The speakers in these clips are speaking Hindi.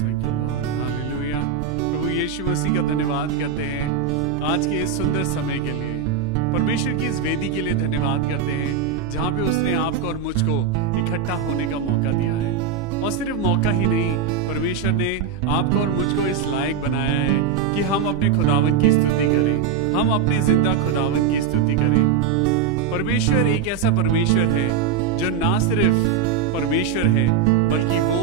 हालेलुया। प्रभु यीशु मसीह का धन्यवाद करते हैं आज के इस सुंदर समय के लिए, परमेश्वर की इस वेदी के लिए धन्यवाद करते हैं जहाँ पे उसने आपको और मुझको इकट्ठा होने का मौका दिया है। और सिर्फ मौका ही नहीं, परमेश्वर ने आपको और मुझको इस लायक बनाया है कि हम अपने खुदावन की स्तुति करें, हम अपने जिंदा खुदावन की स्तुति करें। परमेश्वर एक ऐसा परमेश्वर है जो ना सिर्फ परमेश्वर है बल्कि वो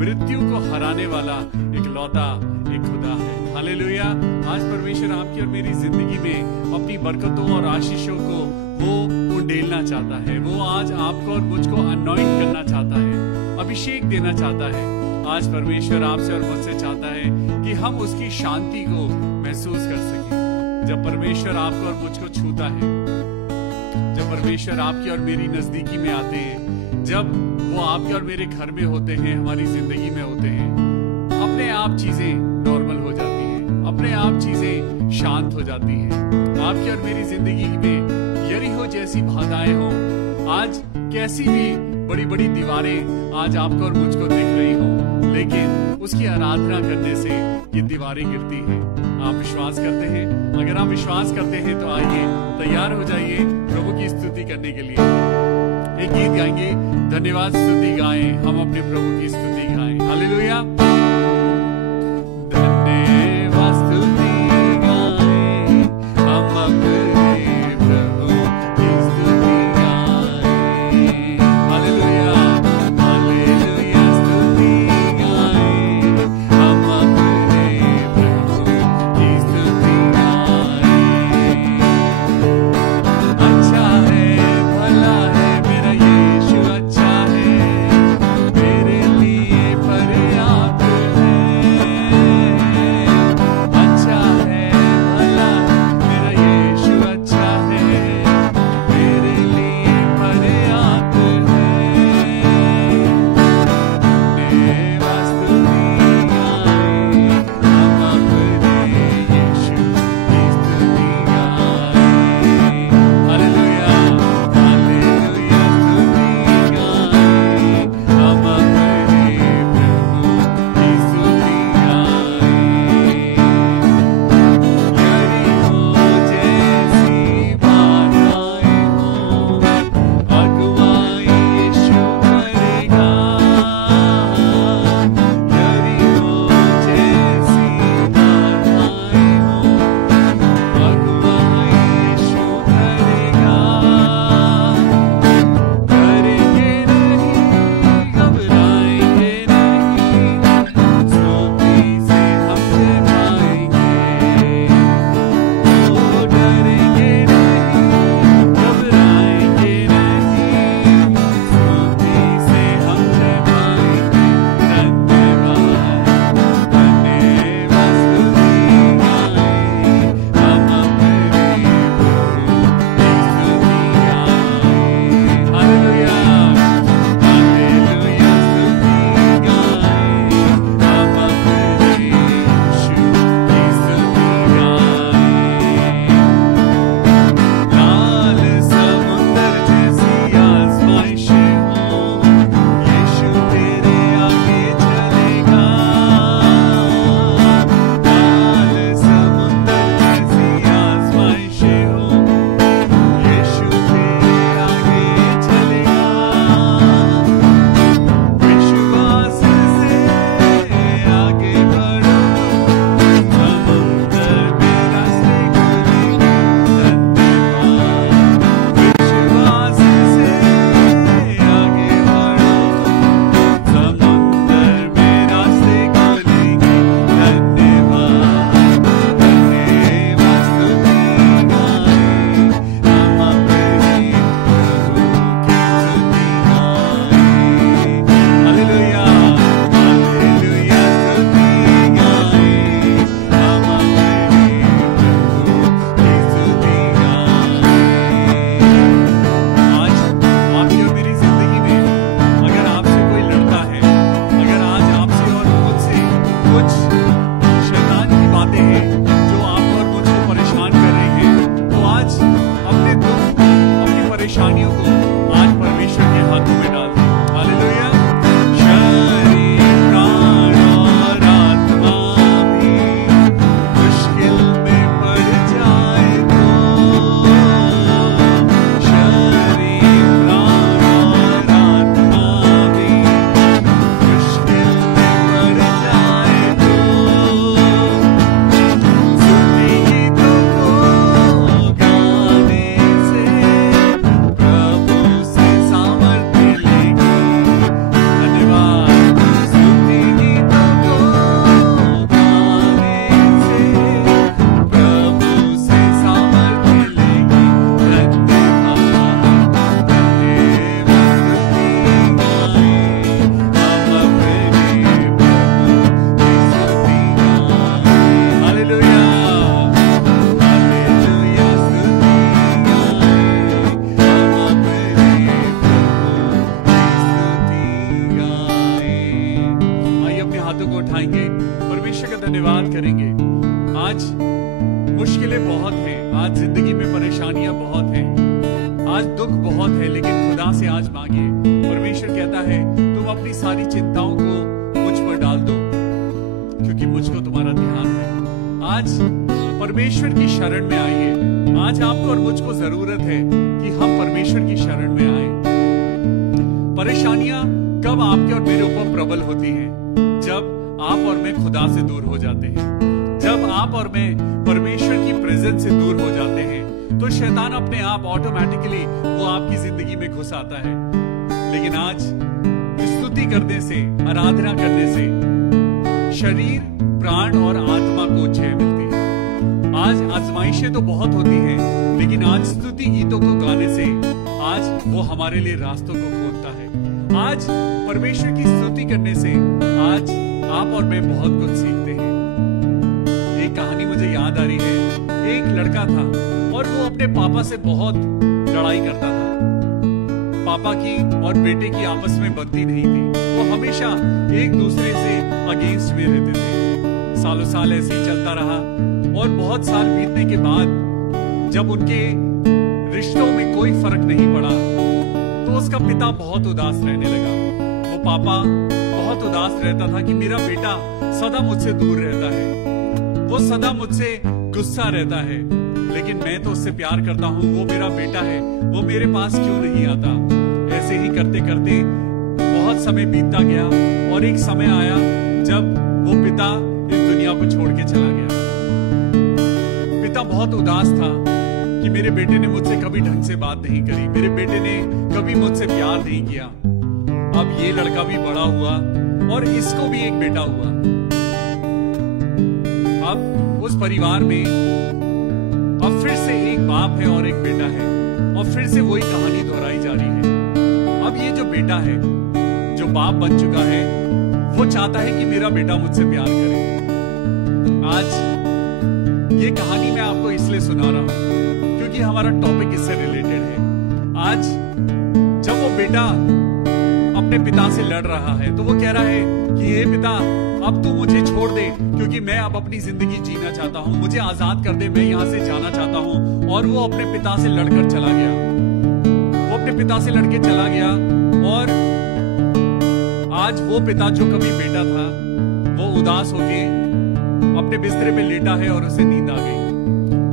मृत्यु को हराने वाला इकलौता एक खुदा है। हालेलुया। आज परमेश्वर आपकी और मेरी जिंदगी में अपनी बरकतों और आशीषों को वो उंडेलना चाहता है। वो आज आपको और मुझको अनॉइंट करना चाहता है, अभिषेक देना चाहता है। आज परमेश्वर आपसे और मुझसे चाहता है कि हम उसकी शांति को महसूस कर सकें। जब परमेश्वर आपको और मुझको छूता है, जब परमेश्वर आपकी और मेरी नजदीकी में आते हैं, जब वो आपके और मेरे घर में होते हैं, हमारी जिंदगी में होते हैं, अपने आप चीजें नॉर्मल हो जाती हैं, अपने आप चीजें शांत हो जाती हैं। आपकी और मेरी जिंदगी में यरीहो जैसी बाधाएं हो, आज कैसी भी बड़ी बड़ी दीवारें आज आपको और मुझको दिख रही हो, लेकिन उसकी आराधना करने से ये दीवारें गिरती हैं। आप विश्वास करते हैं? अगर आप विश्वास करते हैं तो आइए, तैयार हो जाइए प्रभु की स्तुति करने के लिए। एक गीत गाएंगे, धन्यवाद स्तुति गाएं, हम अपने प्रभु की स्तुति गाएं। हालेलुया। धन्यवाद स्तुति गाएं, हम अपने प्रभु की स्तुति गाएं। हालेलुया, हालेलुया स्तुति गाएं, हम अपने प्रभु की स्तुति गाएं। अच्छा है, भला है, मेरा यीशु अच्छा है, मेरे लिए उठाएंगे, परमेश्वर का धन्यवाद करेंगे। आज मुश्किलें बहुत हैं, आज जिंदगी में परेशानियां बहुत हैं, आज दुख बहुत है, लेकिन खुदा से आज मांगे। परमेश्वर कहता है तुम अपनी सारी चिंताओं को मुझ पर डाल दो, क्योंकि मुझको तुम्हारा ध्यान है। आज परमेश्वर की शरण में आइए। आज आपको और मुझको जरूरत है कि हम परमेश्वर की शरण में आए। परेशानियां कब आपके और मेरे ऊपर प्रबल होती हैं? जब आप और मैं खुदा से दूर हो जाते हैं, जब आप और मैं परमेश्वर की प्रेजेंस से दूर हो जाते हैं, तो शैतान अपने आप ऑटोमेटिकली वो आपकी जिंदगी में घुस आता है। लेकिन आज स्तुति करने से, आराधना करने से शरीर, प्राण और आत्मा को जय मिलती है। आज आजमाइशें तो बहुत होती हैं, लेकिन आज स्तुति गीतों को गाने से आज वो हमारे लिए रास्तों को खोलता है। आज परमेश्वर की स्तुति करने से आज आप और मैं बहुत कुछ सीखते हैं। एक कहानी मुझे याद आ रही है। एक लड़का था और वो अपने पापा से बहुत लड़ाई करता था। पापा की और बेटे की आपस में बनती नहीं थी, वो हमेशा एक दूसरे से अगेंस्ट में रहते थे। सालों साल ऐसे ही चलता रहा और बहुत साल बीतने के बाद जब उनके रिश्तों में कोई फर्क नहीं पड़ा, तो उसका पिता बहुत उदास रहने लगा। वो पापा बहुत उदास रहता था कि मेरा बेटा सदा मुझसे दूर रहता है, वो सदा मुझसे गुस्सा रहता है, लेकिन मैं तो उससे प्यार करता हूँ, वो मेरा बेटा है, वो मेरे पास क्यों नहीं आता? ऐसे ही करते करते बहुत समय बीतता गया और एक समय आया जब वो पिता इस दुनिया को छोड़ के चला गया। पिता बहुत उदास था कि मेरे बेटे ने मुझसे कभी ढंग से बात नहीं करी, मेरे बेटे ने कभी मुझसे प्यार नहीं किया। अब ये लड़का भी बड़ा हुआ और इसको भी एक बेटा हुआ। अब उस परिवार में अब फिर से एक बाप है और एक बेटा है, और फिर से वही कहानी दोहराई जा रही है। अब ये जो बेटा है, जो बाप बन चुका है, वो चाहता है कि मेरा बेटा मुझसे प्यार करे। आज ये कहानी मैं आपको इसलिए सुना रहा हूं क्योंकि हमारा टॉपिक इससे रिलेटेड है। आज जब वो बेटा अपने पिता से लड़ रहा है, तो वो कह रहा है कि हे पिता, अब तू मुझे छोड़ दे, क्योंकि मैं अब अपनी जिंदगी जीना चाहता हूँ, मुझे आजाद कर दे, मैं यहाँ से जाना चाहता हूँ। और वो अपने पिता से लड़कर चला गया। वो अपने पिता से लड़के चला गया और आज वो पिता जो कभी बेटा था, वो उदास होके अपने बिस्तरे पे लेटा है और उसे नींद आ गई।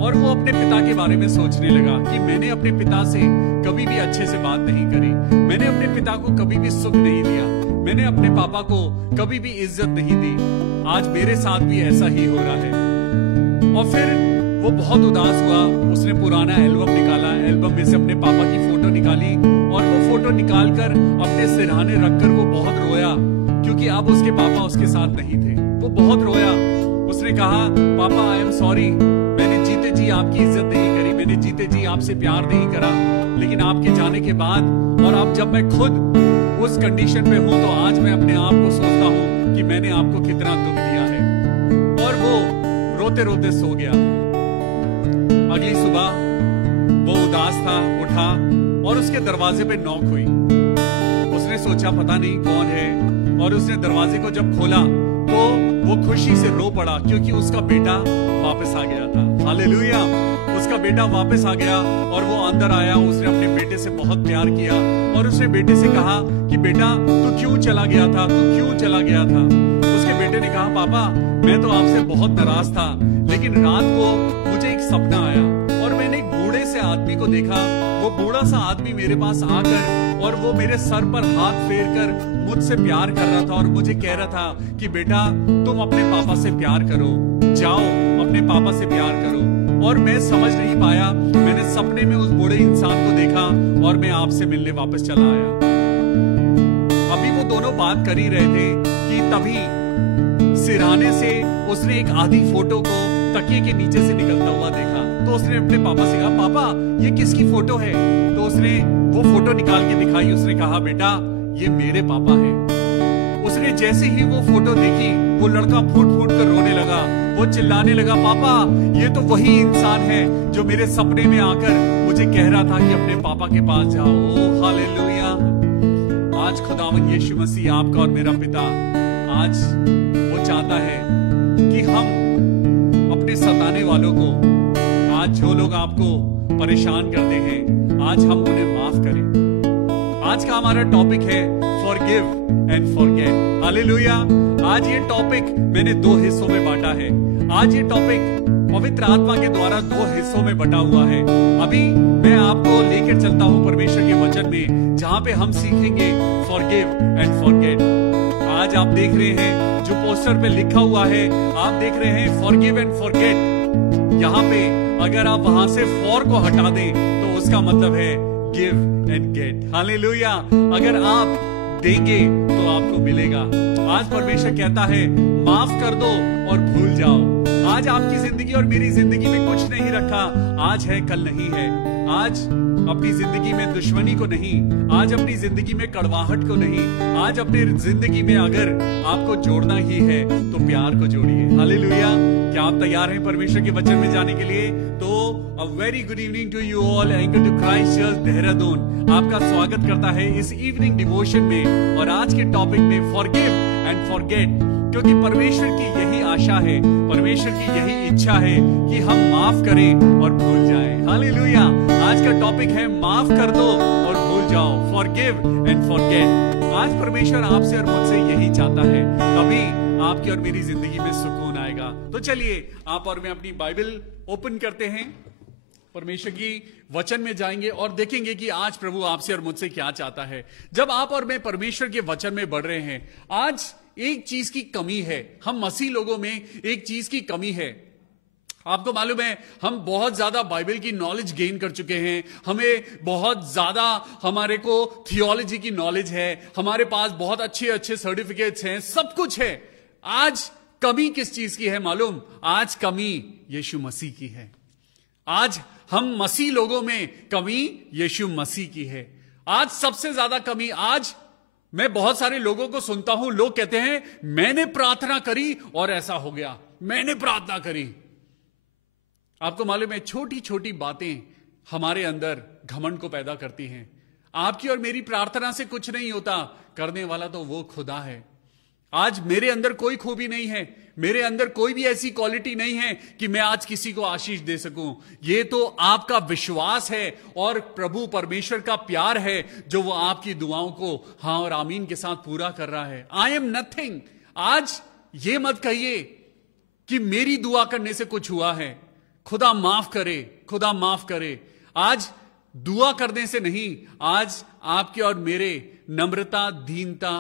और वो अपने पिता के बारे में सोचने लगा कि मैंने अपने पिता से कभी भी अच्छे से बात नहीं करी, मैंने अपने पिता को कभी भी सुख नहीं दिया, मैंने अपने पापा को कभी भी इज्जत नहीं दी, आज मेरे साथ भी ऐसा ही हो रहा है। और फिर वो बहुत उदास हुआ। उसने पुराना एल्बम निकाला, एल्बम में से अपने पापा की फोटो निकाली और वो फोटो निकालकर अपने सिरहाने रखकर वो बहुत रोया, क्योंकि अब उसके पापा उसके साथ नहीं थे। वो बहुत रोया। उसने कहा, पापा आई एम सॉरी, मैंने जीते जी आपकी इज्जत नहीं करी, मैंने जीते जी आपसे प्यार नहीं करा, लेकिन आपके जाने के बाद और अब जब मैं खुद उस कंडीशन में हूं, तो आज मैं अपने आप को सोचता हूं कि मैंने आपको कितना दुख दिया है। और वो रोते रोते सो गया। अगली सुबह वो उदास था, उठा और उसके दरवाजे पे नॉक हुई। उसने सोचा पता नहीं कौन है, और उसने दरवाजे को जब खोला तो वो खुशी से रो पड़ा, क्योंकि उसका बेटा वापस आ गया था। हालेलुया! उसका बेटा वापस आ गया और वो अंदर आया। उसने अपने बेटे से बहुत प्यार किया और उसने बेटे से कहा कि बेटा तू क्यों चला गया था, तू क्यों चला गया था? उसके बेटे ने कहा, पापा मैं तो आपसे बहुत नाराज था, लेकिन रात को मुझे एक सपना आया और मैंने एक बूढ़े से आदमी को देखा। वो बूढ़ा सा आदमी मेरे पास आकर और वो मेरे सर पर हाथ फेर कर मुझसे प्यार कर रहा था और मुझे कह रहा था कि बेटा तुम अपने पापा से प्यार करो, जाओ अपने पापा से प्यार करो। और मैं समझ नहीं पाया, मैंने सपने में उस बूढ़े इंसान को देखा और मैं आपसे मिलने वापस चला आया। अभी वो दोनों बात कर ही रहे थे कि तभी सिरहाने से उसने एक आधी फोटो को तकिए के नीचे से निकलता हुआ देखा। तो उसने अपने पापा से कहा, पापा ये किसकी फोटो है? तो उसने वो फोटो निकाल के दिखाई। उसने कहा, बेटा ये मेरे पापा हैं। उसने जैसे ही वो फोटो देखी, वो लड़का फूट फूट कर रोने लगा। वो चिल्लाने लगा, पापा ये तो वही इंसान है जो मेरे सपने में आकर मुझे कह रहा था कि अपने पापा के पास जाओ। ओ हालेलुया! आज खुदावन यीशु मसीह आपका और मेरा पिता आज वो चाहता है कि हम अपने सताने वालों को, आज जो लोग आपको परेशान करते हैं, आज हम उन्हें माफ करें। आज का हमारा टॉपिक है फॉरगिव एंड फॉरगेट। हालेलुया। आज ये टॉपिक मैंने 2 हिस्सों में बांटा है। आज ये टॉपिक पवित्र आत्मा के द्वारा 2 हिस्सों में बटा हुआ है। अभी मैं आपको लेकर चलता हूं परमेश्वर के वचन में, जहां पे हम सीखेंगे फॉरगिव एंड फॉरगेट। आज आप देख रहे हैं जो पोस्टर पे लिखा हुआ है, आप देख रहे हैं फॉरगिव एंड फॉरगेट। यहाँ पे अगर आप वहां से फॉर को हटा दें तो उसका मतलब है गिव एंड गेट। हालेलुया। अगर आप देंगे तो आपको मिलेगा। आज परमेश्वर कहता है माफ कर दो और भूल जाओ। आज आपकी जिंदगी और मेरी जिंदगी में कुछ नहीं रखा, आज है कल नहीं है। आज अपनी जिंदगी में दुश्मनी को नहीं, आज अपनी जिंदगी में कड़वाहट को नहीं, आज अपनी जिंदगी में अगर आपको जोड़ना ही है तो प्यार को जोड़िए। हालेलुया। क्या आप तैयार हैं परमेश्वर के वचन में जाने के लिए? तो a very good evening to you all. Anchor to Christ Church Dehradun आपका स्वागत करता है इस इवनिंग डिवोशन में और आज के टॉपिक में फॉरगिव एंड फॉरगेट। क्योंकि परमेश्वर की यही आशा है, परमेश्वर की यही इच्छा है कि हम माफ करें और भूल जाएं। हालेलुया। आज का टॉपिक है माफ कर दो और भूल जाओ, फॉरगिव एंड फॉरगेट। आज परमेश्वर आपसे और मुझसे यही चाहता है, तभी आपकी और मेरी जिंदगी में सुकून आएगा। तो चलिए आप और मैं अपनी बाइबल ओपन करते हैं, परमेश्वर की वचन में जाएंगे और देखेंगे कि आज प्रभु आपसे और मुझसे क्या चाहता है। जब आप और मैं परमेश्वर के वचन में बढ़ रहे हैं, आज एक चीज की कमी है, हम मसीह लोगों में एक चीज की कमी है। आपको मालूम है हम बहुत ज्यादा बाइबल की नॉलेज गेन कर चुके हैं, हमें बहुत ज्यादा हमारे को थियोलॉजी की नॉलेज है, हमारे पास बहुत अच्छे अच्छे सर्टिफिकेट्स हैं, सब कुछ है। आज कमी किस चीज की है मालूम? आज कमी यीशु मसीह की है। आज हम मसीह लोगों में कमी यीशु मसीह की है। आज सबसे ज्यादा कमी, आज मैं बहुत सारे लोगों को सुनता हूं, लोग कहते हैं मैंने प्रार्थना करी और ऐसा हो गया, मैंने प्रार्थना करी। आपको मालूम है छोटी छोटी बातें हमारे अंदर घमंड को पैदा करती हैं। आपकी और मेरी प्रार्थना से कुछ नहीं होता, करने वाला तो वो खुदा है। आज मेरे अंदर कोई खूबी नहीं है, मेरे अंदर कोई भी ऐसी क्वालिटी नहीं है कि मैं आज किसी को आशीष दे सकूं। ये तो आपका विश्वास है और प्रभु परमेश्वर का प्यार है जो वो आपकी दुआओं को हाँ और आमीन के साथ पूरा कर रहा है। I am nothing. आज ये मत कहिए कि मेरी दुआ करने से कुछ हुआ है, खुदा माफ करे, खुदा माफ करे। आज दुआ करने से नहीं, आज आपके और मेरे नम्रता, दीनता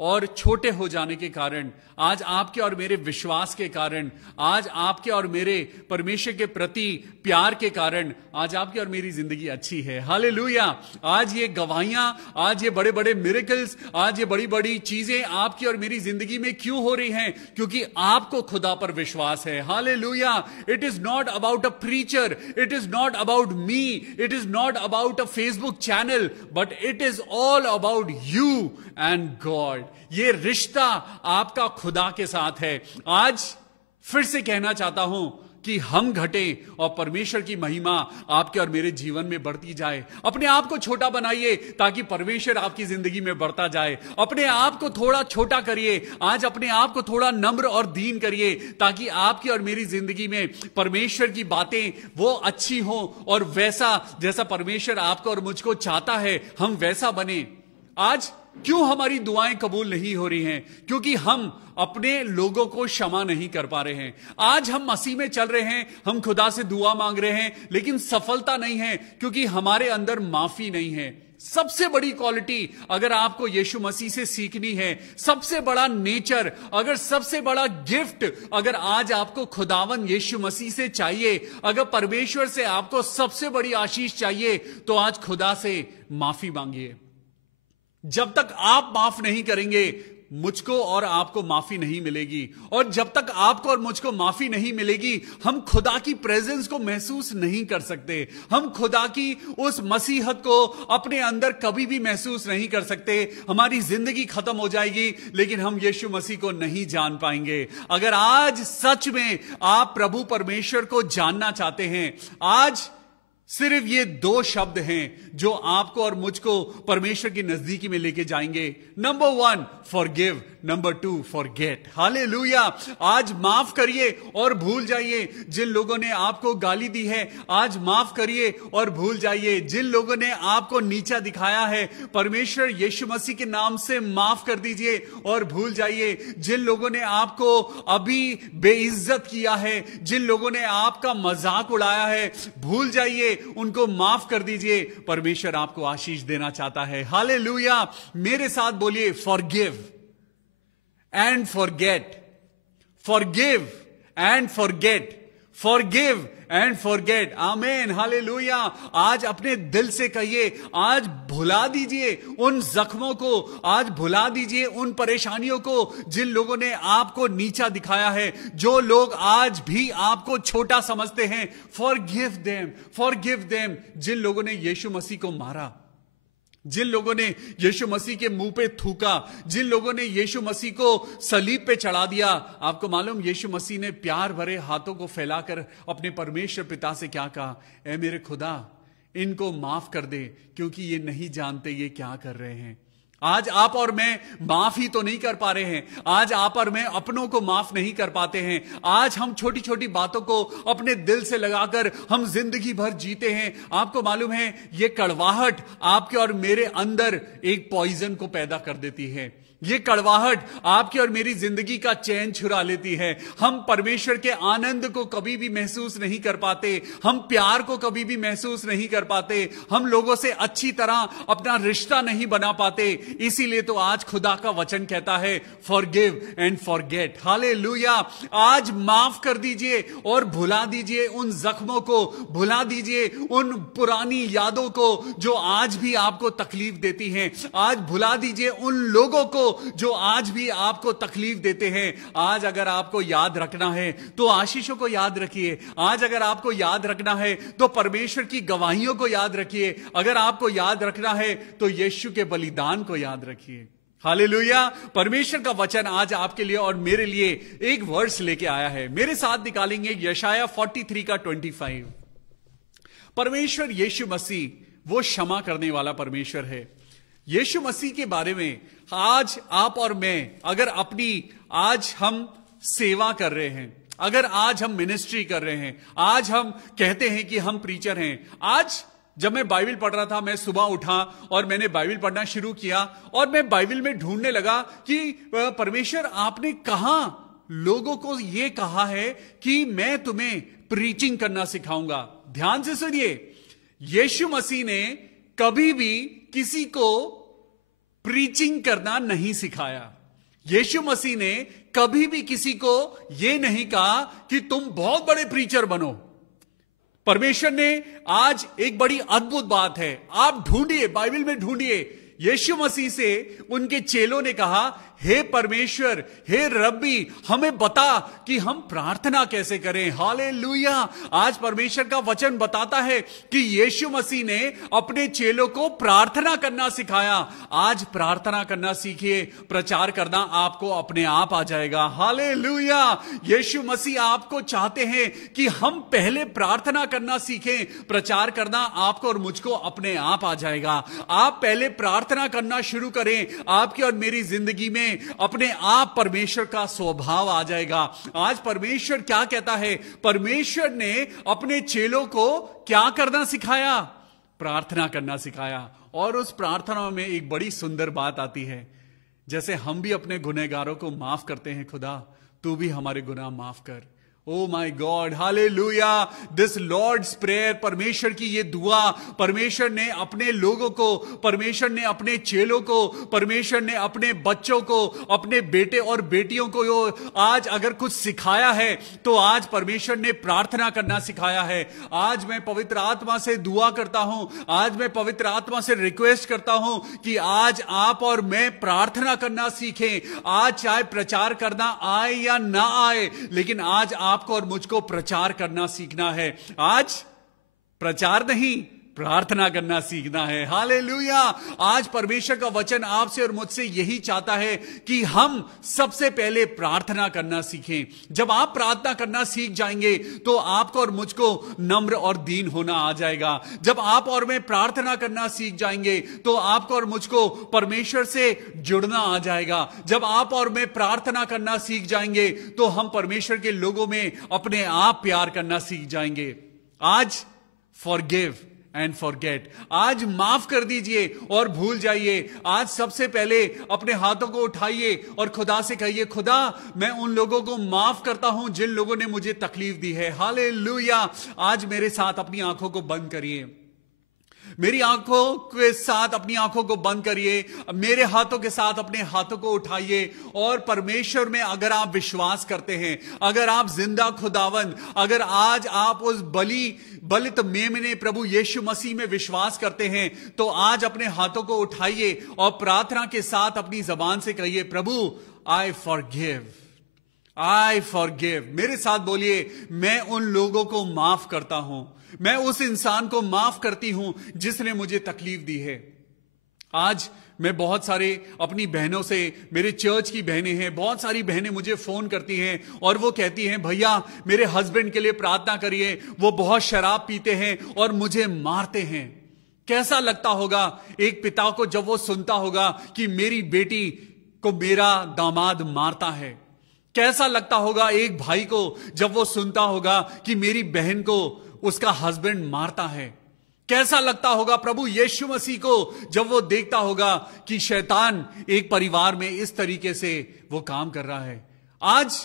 और छोटे हो जाने के कारण, आज आपके और मेरे विश्वास के कारण, आज आपके और मेरे परमेश्वर के प्रति प्यार के कारण आज आपकी और मेरी जिंदगी अच्छी है। हालेलुया। आज ये गवाहियां, आज ये बड़े बड़े मिरेकल्स, आज ये बड़ी बड़ी चीजें आपकी और मेरी जिंदगी में क्यों हो रही हैं? क्योंकि आपको खुदा पर विश्वास है। Hallelujah. It is not about a preacher, it is not about me, it is not about a Facebook channel, but it is all about you and God. ये रिश्ता आपका खुदा के साथ है। आज फिर से कहना चाहता हूं कि हम घटे और परमेश्वर की महिमा आपके और मेरे जीवन में बढ़ती जाए। अपने आप को छोटा बनाइए ताकि परमेश्वर आपकी जिंदगी में बढ़ता जाए। अपने आप को थोड़ा छोटा करिए, आज अपने आप को थोड़ा नम्र और दीन करिए ताकि आपकी और मेरी जिंदगी में परमेश्वर की बातें वो अच्छी हो और वैसा जैसा परमेश्वर आपको और मुझको चाहता है हम वैसा बने। आज क्यों हमारी दुआएं कबूल नहीं हो रही हैं? क्योंकि हम अपने लोगों को क्षमा नहीं कर पा रहे हैं। आज हम मसीह में चल रहे हैं, हम खुदा से दुआ मांग रहे हैं, लेकिन सफलता नहीं है क्योंकि हमारे अंदर माफी नहीं है। सबसे बड़ी क्वालिटी अगर आपको यीशु मसीह से सीखनी है, सबसे बड़ा नेचर, अगर सबसे बड़ा गिफ्ट अगर आज आपको खुदावन यीशु मसीह से चाहिए, अगर परमेश्वर से आपको सबसे बड़ी आशीष चाहिए, तो आज खुदा से माफी मांगिए। जब तक आप माफ नहीं करेंगे मुझको और आपको माफी नहीं मिलेगी, और जब तक आपको और मुझको माफी नहीं मिलेगी हम खुदा की प्रेजेंस को महसूस नहीं कर सकते। हम खुदा की उस मसीहत को अपने अंदर कभी भी महसूस नहीं कर सकते। हमारी जिंदगी खत्म हो जाएगी लेकिन हम यीशु मसीह को नहीं जान पाएंगे। अगर आज सच में आप प्रभु परमेश्वर को जानना चाहते हैं, आज सिर्फ ये 2 शब्द हैं जो आपको और मुझको परमेश्वर की नजदीकी में लेके जाएंगे। Number 1 forgive, number 2, forget. Hallelujah. आज माफ करिए और भूल जाइए जिन लोगों ने आपको गाली दी है। आज माफ करिए और भूल जाइए जिन लोगों ने आपको नीचा दिखाया है। परमेश्वर यीशु मसीह के नाम से माफ कर दीजिए और भूल जाइए जिन लोगों ने आपको अभी बेइज्जत किया है, जिन लोगों ने आपका मजाक उड़ाया है, भूल जाइए, उनको माफ कर दीजिए। परमेश्वर आपको आशीष देना चाहता है। हालेलुया। मेरे साथ बोलिए, forgive and forget, forgive and forget, forgive and forget. आमीन, हालेलुया। आज अपने दिल से कहिए, आज भुला दीजिए उन जख्मों को, आज भुला दीजिए उन परेशानियों को जिन लोगों ने आपको नीचा दिखाया है, जो लोग आज भी आपको छोटा समझते हैं। Forgive them, forgive them. जिन लोगों ने यीशु मसीह को मारा, जिन लोगों ने यीशु मसीह के मुंह पे थूका, जिन लोगों ने यीशु मसीह को सलीब पे चढ़ा दिया, आपको मालूम यीशु मसीह ने प्यार भरे हाथों को फैलाकर अपने परमेश्वर पिता से क्या कहा? ऐ मेरे खुदा, इनको माफ कर दे क्योंकि ये नहीं जानते ये क्या कर रहे हैं। आज आप और मैं माफ ही तो नहीं कर पा रहे हैं। आज आप और मैं अपनों को माफ नहीं कर पाते हैं। आज हम छोटी छोटी बातों को अपने दिल से लगाकर हम जिंदगी भर जीते हैं। आपको मालूम है ये कड़वाहट आपके और मेरे अंदर एक पॉइजन को पैदा कर देती है। ये कड़वाहट आपकी और मेरी जिंदगी का चैन छुड़ा लेती है। हम परमेश्वर के आनंद को कभी भी महसूस नहीं कर पाते, हम प्यार को कभी भी महसूस नहीं कर पाते, हम लोगों से अच्छी तरह अपना रिश्ता नहीं बना पाते। इसीलिए तो आज खुदा का वचन कहता है, फॉरगिव एंड फॉरगेट। हालेलुया। आज माफ कर दीजिए और भुला दीजिए उन जख्मों को, भुला दीजिए उन पुरानी यादों को जो आज भी आपको तकलीफ देती हैं। आज भुला दीजिए उन लोगों को जो आज भी आपको तकलीफ देते हैं। आज अगर आपको याद रखना है तो आशीषों को याद रखिए। आज अगर आपको याद रखना है तो परमेश्वर की गवाहियों को याद रखिए। अगर आपको याद रखना है तो यीशु के बलिदान को याद रखिए। हालेलुया। परमेश्वर का वचन आज आपके लिए और मेरे लिए एक वर्स लेके आया है। मेरे साथ निकालेंगे यशाया 43 का 25। परमेश्वर यीशु मसीह वो क्षमा करने वाला परमेश्वर है। यीशु मसीह के बारे में आज आप और मैं अगर अपनी आज हम सेवा कर रहे हैं, अगर आज हम मिनिस्ट्री कर रहे हैं, आज हम कहते हैं कि हम प्रीचर हैं। आज जब मैं बाइबल पढ़ रहा था, मैं सुबह उठा और मैंने बाइबल पढ़ना शुरू किया और मैं बाइबल में ढूंढने लगा कि परमेश्वर आपने कहां लोगों को यह कहा है कि मैं तुम्हें प्रीचिंग करना सिखाऊंगा। ध्यान से सुनिए, यीशु मसीह ने कभी भी किसी को प्रीचिंग करना नहीं सिखाया। यीशु मसीह ने कभी भी किसी को यह नहीं कहा कि तुम बहुत बड़े प्रीचर बनो। परमेश्वर ने आज एक बड़ी अद्भुत बात है, आप ढूंढिए, बाइबल में ढूंढिए। यीशु मसीह से उनके चेलों ने कहा, हे परमेश्वर, हे रब्बी, हमें बता कि हम प्रार्थना कैसे करें। हालेलुया। आज परमेश्वर का वचन बताता है कि यीशु मसीह ने अपने चेलों को प्रार्थना करना सिखाया। आज प्रार्थना करना सीखिए, प्रचार करना आपको अपने आप आ जाएगा। हालेलुया। यीशु मसीह आपको चाहते हैं कि हम पहले प्रार्थना करना सीखें, प्रचार करना आपको और मुझको अपने आप आ जाएगा। आप पहले प्रार्थना करना शुरू करें, आपकी और मेरी जिंदगी में अपने आप परमेश्वर का स्वभाव आ जाएगा। आज परमेश्वर क्या कहता है? परमेश्वर ने अपने चेलों को क्या करना सिखाया? प्रार्थना करना सिखाया। और उस प्रार्थना में एक बड़ी सुंदर बात आती है, जैसे हम भी अपने गुनहगारों को माफ करते हैं, खुदा तू भी हमारे गुनाह माफ कर। Oh my god, hallelujah. This Lord's prayer, परमेश्वर की ये दुआ, परमेश्वर ने अपने लोगों को, परमेश्वर ने अपने चेलों को, परमेश्वर ने अपने बच्चों को, अपने बेटे और बेटियों को आज अगर कुछ सिखाया है तो आज परमेश्वर ने प्रार्थना करना सिखाया है। आज मैं पवित्र आत्मा से दुआ करता हूं, आज मैं पवित्र आत्मा से रिक्वेस्ट करता हूं कि आज आप और मैं प्रार्थना करना सीखें। आज चाहे प्रचार करना आए या ना आए, लेकिन आज आपको और मुझको प्रचार करना सीखना है। आज प्रचार नहीं, प्रार्थना करना सीखना है। हालेलुया। आज परमेश्वर का वचन आपसे और मुझसे यही चाहता है कि हम सबसे पहले प्रार्थना करना सीखें। जब आप प्रार्थना करना सीख जाएंगे तो आपको और मुझको नम्र और दीन होना आ जाएगा। जब आप और मैं प्रार्थना करना सीख जाएंगे तो आपको और मुझको परमेश्वर से जुड़ना आ जाएगा। जब आप और मैं प्रार्थना करना सीख जाएंगे तो हम परमेश्वर के लोगों में अपने आप प्यार करना सीख जाएंगे। आज फॉरगिव एंड फॉरगेट, आज माफ कर दीजिए और भूल जाइए। आज सबसे पहले अपने हाथों को उठाइए और खुदा से कहिए, खुदा मैं उन लोगों को माफ करता हूं जिन लोगों ने मुझे तकलीफ दी है। हालेलुया। आज मेरे साथ अपनी आंखों को बंद करिए, मेरी आंखों के साथ अपनी आंखों को बंद करिए, मेरे हाथों के साथ अपने हाथों को उठाइए और परमेश्वर में अगर आप विश्वास करते हैं, अगर आप जिंदा खुदावंद, अगर आज आप उस बलित मेमने प्रभु यीशु मसीह में विश्वास करते हैं तो आज अपने हाथों को उठाइए और प्रार्थना के साथ अपनी जबान से कहिए, प्रभु आई फॉरगिव, आई फॉरगिव। मेरे साथ बोलिए, मैं उन लोगों को माफ करता हूं, मैं उस इंसान को माफ करती हूं जिसने मुझे तकलीफ दी है। आज मैं बहुत सारे अपनी बहनों से, मेरे चर्च की बहनें हैं, बहुत सारी बहनें मुझे फोन करती हैं और वो कहती हैं, भैया मेरे हस्बैंड के लिए प्रार्थना करिए, वो बहुत शराब पीते हैं और मुझे मारते हैं। कैसा लगता होगा एक पिता को जब वो सुनता होगा कि मेरी बेटी को मेरा दामाद मारता है। कैसा लगता होगा एक भाई को जब वो सुनता होगा कि मेरी बहन को उसका हस्बैंड मारता है। कैसा लगता होगा प्रभु यीशु मसीह को जब वो देखता होगा कि शैतान एक परिवार में इस तरीके से वो काम कर रहा है। आज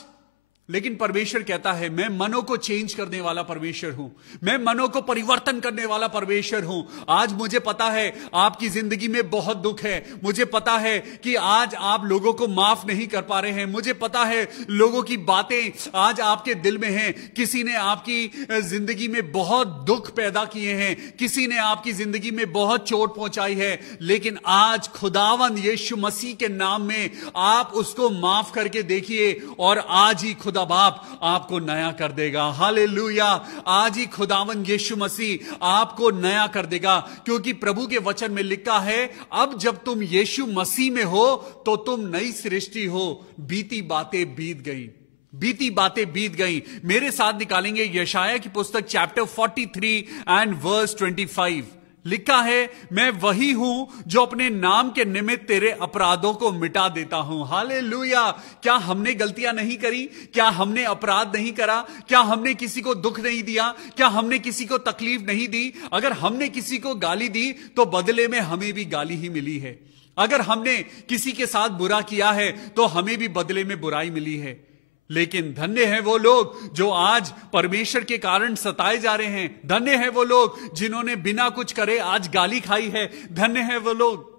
लेकिन परमेश्वर कहता है, मैं मनों को चेंज करने वाला परमेश्वर हूं, मैं मनों को परिवर्तन करने वाला परमेश्वर हूं। आज मुझे पता है आपकी जिंदगी में बहुत दुख है, मुझे पता है कि आज आप लोगों को माफ नहीं कर पा रहे हैं, मुझे पता है लोगों की बातें आज आपके दिल में हैं, किसी ने आपकी जिंदगी में बहुत दुख पैदा किए हैं, किसी ने आपकी जिंदगी में बहुत चोट पहुंचाई है, लेकिन आज खुदावंद यीशु मसीह के नाम में आप उसको माफ करके देखिए और आज ही खुदा बाप आपको नया कर देगा। हालेलुया। आज ही खुदावंद यीशु मसीह आपको नया कर देगा, क्योंकि प्रभु के वचन में लिखा है, अब जब तुम यीशु मसीह में हो तो तुम नई सृष्टि हो, बीती बातें बीत गई, बीती बातें बीत गई। मेरे साथ निकालेंगे यशाया की पुस्तक चैप्टर 43 एंड वर्स 25। लिखा है, मैं वही हूं जो अपने नाम के निमित्त तेरे अपराधों को मिटा देता हूं। हालेलुया। क्या हमने गलतियां नहीं करी? क्या हमने अपराध नहीं करा? क्या हमने किसी को दुख नहीं दिया? क्या हमने किसी को तकलीफ नहीं दी? अगर हमने किसी को गाली दी तो बदले में हमें भी गाली ही मिली है। अगर हमने किसी के साथ बुरा किया है तो हमें भी बदले में बुराई मिली है। लेकिन धन्य है वो लोग जो आज परमेश्वर के कारण सताए जा रहे हैं। धन्य है वो लोग जिन्होंने बिना कुछ करे आज गाली खाई है। धन्य है वो लोग।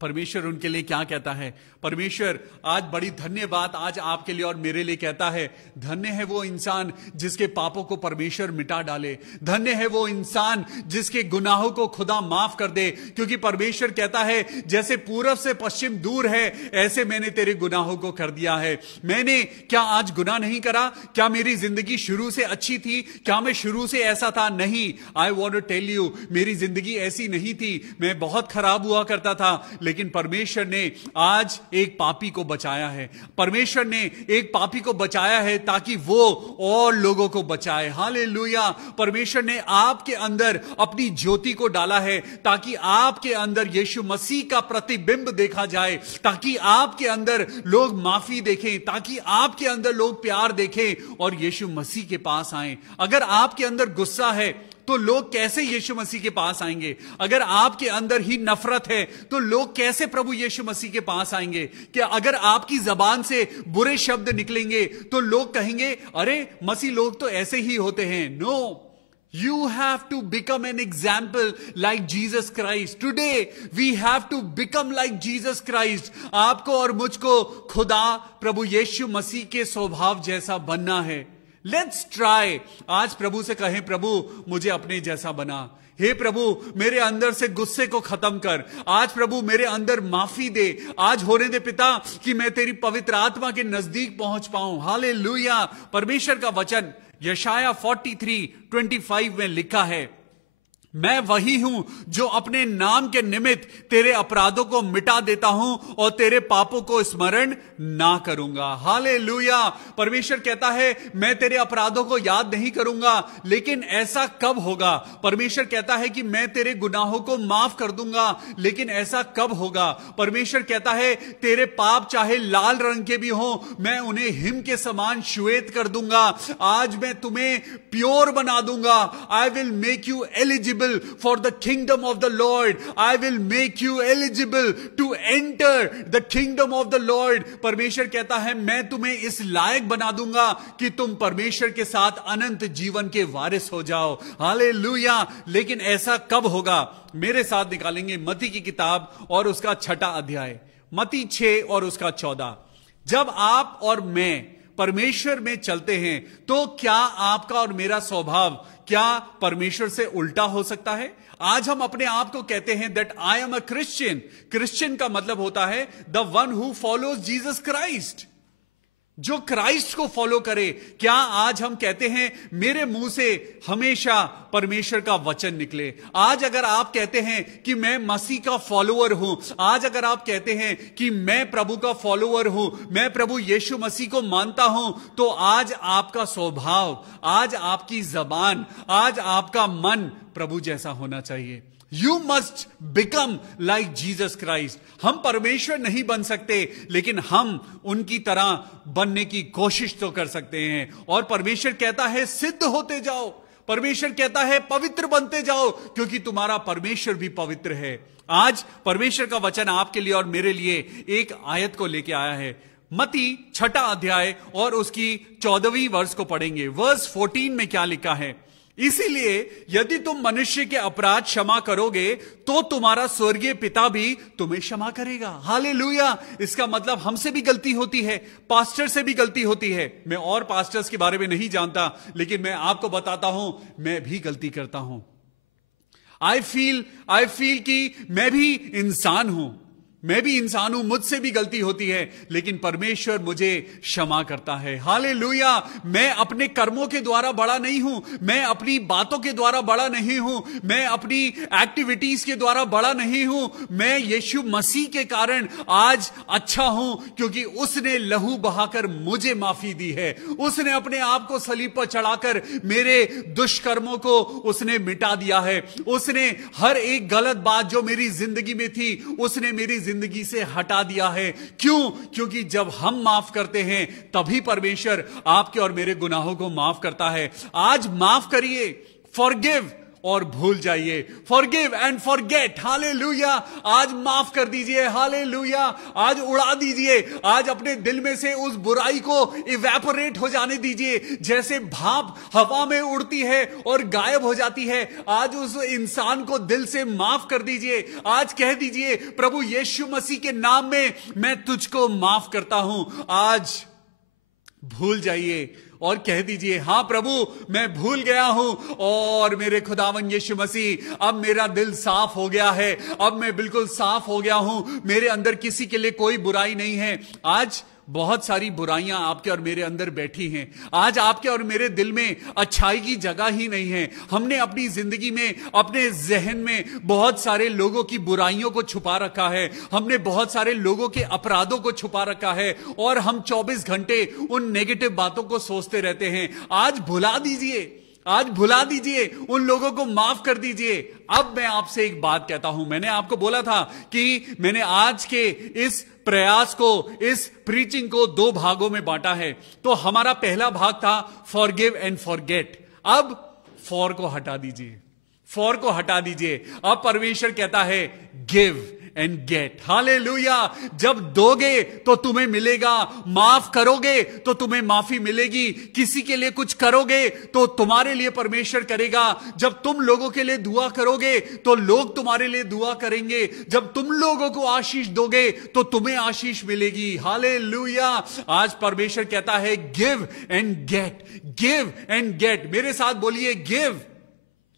परमेश्वर उनके लिए क्या कहता है? परमेश्वर आज बड़ी धन्य बात आज आपके लिए और मेरे लिए कहता है, धन्य है वो इंसान जिसके पापों को परमेश्वर मिटा डाले। धन्य है वो इंसान जिसके गुनाहों को खुदा माफ कर दे, क्योंकि परमेश्वर कहता है, जैसे पूरब से पश्चिम दूर है ऐसे मैंने तेरे गुनाहों को कर दिया है। मैंने क्या आज गुनाह नहीं करा? क्या मेरी जिंदगी शुरू से अच्छी थी? क्या मैं शुरू से ऐसा था? नहीं। I want to tell you, मेरी जिंदगी ऐसी नहीं थी, मैं बहुत खराब हुआ करता था, लेकिन परमेश्वर ने आज एक पापी को बचाया है। परमेश्वर ने एक पापी को बचाया है ताकि वो और लोगों को बचाए। हालेलुया। परमेश्वर ने आपके अंदर अपनी ज्योति को डाला है ताकि आपके अंदर यीशु मसीह का प्रतिबिंब देखा जाए, ताकि आपके अंदर लोग माफी देखें, ताकि आपके अंदर लोग प्यार देखें और यीशु मसीह के पास आए। अगर आपके अंदर गुस्सा है तो लोग कैसे यीशु मसीह के पास आएंगे? अगर आपके अंदर ही नफरत है तो लोग कैसे प्रभु यीशु मसीह के पास आएंगे? क्या अगर आपकी जबान से बुरे शब्द निकलेंगे तो लोग कहेंगे, अरे मसीह लोग तो ऐसे ही होते हैं? No, you have to become an example like Jesus Christ. Today we have to become like Jesus Christ. आपको और मुझको खुदा प्रभु यीशु मसीह के स्वभाव जैसा बनना है। Let's try. आज प्रभु से कहें, प्रभु मुझे अपने जैसा बना। हे प्रभु मेरे अंदर से गुस्से को खत्म कर। आज प्रभु मेरे अंदर माफी दे। आज होने दे पिता कि मैं तेरी पवित्र आत्मा के नजदीक पहुंच पाऊं। हालेलुया। परमेश्वर का वचन यशाया 43:25 में लिखा है, मैं वही हूं जो अपने नाम के निमित्त तेरे अपराधों को मिटा देता हूं और तेरे पापों को स्मरण ना करूंगा। हालेलुया। परमेश्वर कहता है मैं तेरे अपराधों को याद नहीं करूंगा, लेकिन ऐसा कब होगा? परमेश्वर कहता है कि मैं तेरे गुनाहों को माफ कर दूंगा, लेकिन ऐसा कब होगा? परमेश्वर कहता है तेरे पाप चाहे लाल रंग के भी हों, मैं उन्हें हिम के समान श्वेत कर दूंगा। आज मैं तुम्हें प्योर बना दूंगा। I will make you eligible for the kingdom of the Lord. I will make you eligible to enter the kingdom of the Lord. परमेश्वर कहता है मैं तुम्हें इस लायक बना दूंगा कि तुम परमेश्वर के साथ अनंत जीवन के वारिस हो जाओ। हालेलुया। लेकिन ऐसा कब होगा? मेरे साथ निकालेंगे मत्ती की किताब और उसका 6वां अध्याय, मत्ती 6 और उसका 14। जब आप और मैं परमेश्वर में चलते हैं तो क्या आपका और मेरा स्वभाव क्या परमेश्वर से उल्टा हो सकता है? आज हम अपने आप को कहते हैं that I am a Christian. Christian का मतलब होता है the one who follows Jesus Christ, जो क्राइस्ट को फॉलो करे। क्या आज हम कहते हैं मेरे मुंह से हमेशा परमेश्वर का वचन निकले? आज अगर आप कहते हैं कि मैं मसीह का फॉलोअर हूं, आज अगर आप कहते हैं कि मैं प्रभु का फॉलोअर हूं, मैं प्रभु यीशु मसीह को मानता हूं, तो आज आपका स्वभाव, आज आपकी जबान, आज आपका मन प्रभु जैसा होना चाहिए। You must become like Jesus Christ. हम परमेश्वर नहीं बन सकते, लेकिन हम उनकी तरह बनने की कोशिश तो कर सकते हैं। और परमेश्वर कहता है सिद्ध होते जाओ। परमेश्वर कहता है पवित्र बनते जाओ, क्योंकि तुम्हारा परमेश्वर भी पवित्र है। आज परमेश्वर का वचन आपके लिए और मेरे लिए एक आयत को लेके आया है। मत्ती 6वां अध्याय और उसकी 14वीं वर्ष को पढ़ेंगे। वर्स 14 में क्या लिखा है? इसीलिए यदि तुम मनुष्य के अपराध क्षमा करोगे तो तुम्हारा स्वर्गीय पिता भी तुम्हें क्षमा करेगा। हालेलुया। इसका मतलब हमसे भी गलती होती है, पास्टर से भी गलती होती है। मैं और पास्टर्स के बारे में नहीं जानता, लेकिन मैं आपको बताता हूं मैं भी गलती करता हूं। आई फील कि मैं भी इंसान हूं, मैं भी इंसान हूं, मुझसे भी गलती होती है, लेकिन परमेश्वर मुझे क्षमा करता है। हालेलुया। मैं अपने कर्मों के द्वारा बड़ा नहीं हूं, मैं अपनी बातों के द्वारा बड़ा नहीं हूं, मैं अपनी एक्टिविटीज के द्वारा बड़ा नहीं हूं। मैं यीशु मसीह के कारण आज अच्छा हूं, क्योंकि उसने लहू बहाकर मुझे माफी दी है। उसने अपने आप को सलीब पर चढ़ाकर मेरे दुष्कर्मों को उसने मिटा दिया है। उसने हर एक गलत बात जो मेरी जिंदगी में थी, उसने मेरी जिंदगी से हटा दिया है। क्यों? क्योंकि जब हम माफ करते हैं तभी परमेश्वर आपके और मेरे गुनाहों को माफ करता है। आज माफ करिए, फॉरगिव और भूल जाइए। Forgive and forget. हालेलुया। आज माफ कर दीजिए। हालेलुया। आज उड़ा दीजिए। आज अपने दिल में से उस बुराई को इवेपोरेट हो जाने दीजिए, जैसे भाप हवा में उड़ती है और गायब हो जाती है। आज उस इंसान को दिल से माफ कर दीजिए। आज कह दीजिए प्रभु यीशु मसीह के नाम में मैं तुझको माफ करता हूं। आज भूल जाइए और कह दीजिए हां प्रभु मैं भूल गया हूं, और मेरे खुदावन यीशु मसीह अब मेरा दिल साफ हो गया है। अब मैं बिल्कुल साफ हो गया हूं, मेरे अंदर किसी के लिए कोई बुराई नहीं है। आज बहुत सारी बुराइयां आपके और मेरे अंदर बैठी हैं। आज आपके और मेरे दिल में अच्छाई की जगह ही नहीं है। हमने अपनी जिंदगी में, अपने जहन में बहुत सारे लोगों की बुराइयों को छुपा रखा है। हमने बहुत सारे लोगों के अपराधों को छुपा रखा है, और हम 24 घंटे उन नेगेटिव बातों को सोचते रहते हैं। आज भुला दीजिए, आज भुला दीजिए, उन लोगों को माफ कर दीजिए। अब मैं आपसे एक बात कहता हूं। मैंने आपको बोला था कि मैंने आज के इस प्रयास को, इस प्रीचिंग को 2 भागों में बांटा है। तो हमारा पहला भाग था फॉरगिव एंड फॉरगेट। अब फॉर को हटा दीजिए, फॉर को हटा दीजिए। अब परमेश्वर कहता है गिव एंड गेट। हालेलुया। जब दोगे तो तुम्हें मिलेगा, माफ करोगे तो तुम्हें माफी मिलेगी, किसी के लिए कुछ करोगे तो तुम्हारे लिए परमेश्वर करेगा। जब तुम लोगों के लिए दुआ करोगे तो लोग तुम्हारे लिए दुआ करेंगे। जब तुम लोगों को आशीष दोगे तो तुम्हें आशीष मिलेगी। हालेलुया। आज परमेश्वर कहता है give and get, give and get. मेरे साथ बोलिए गिव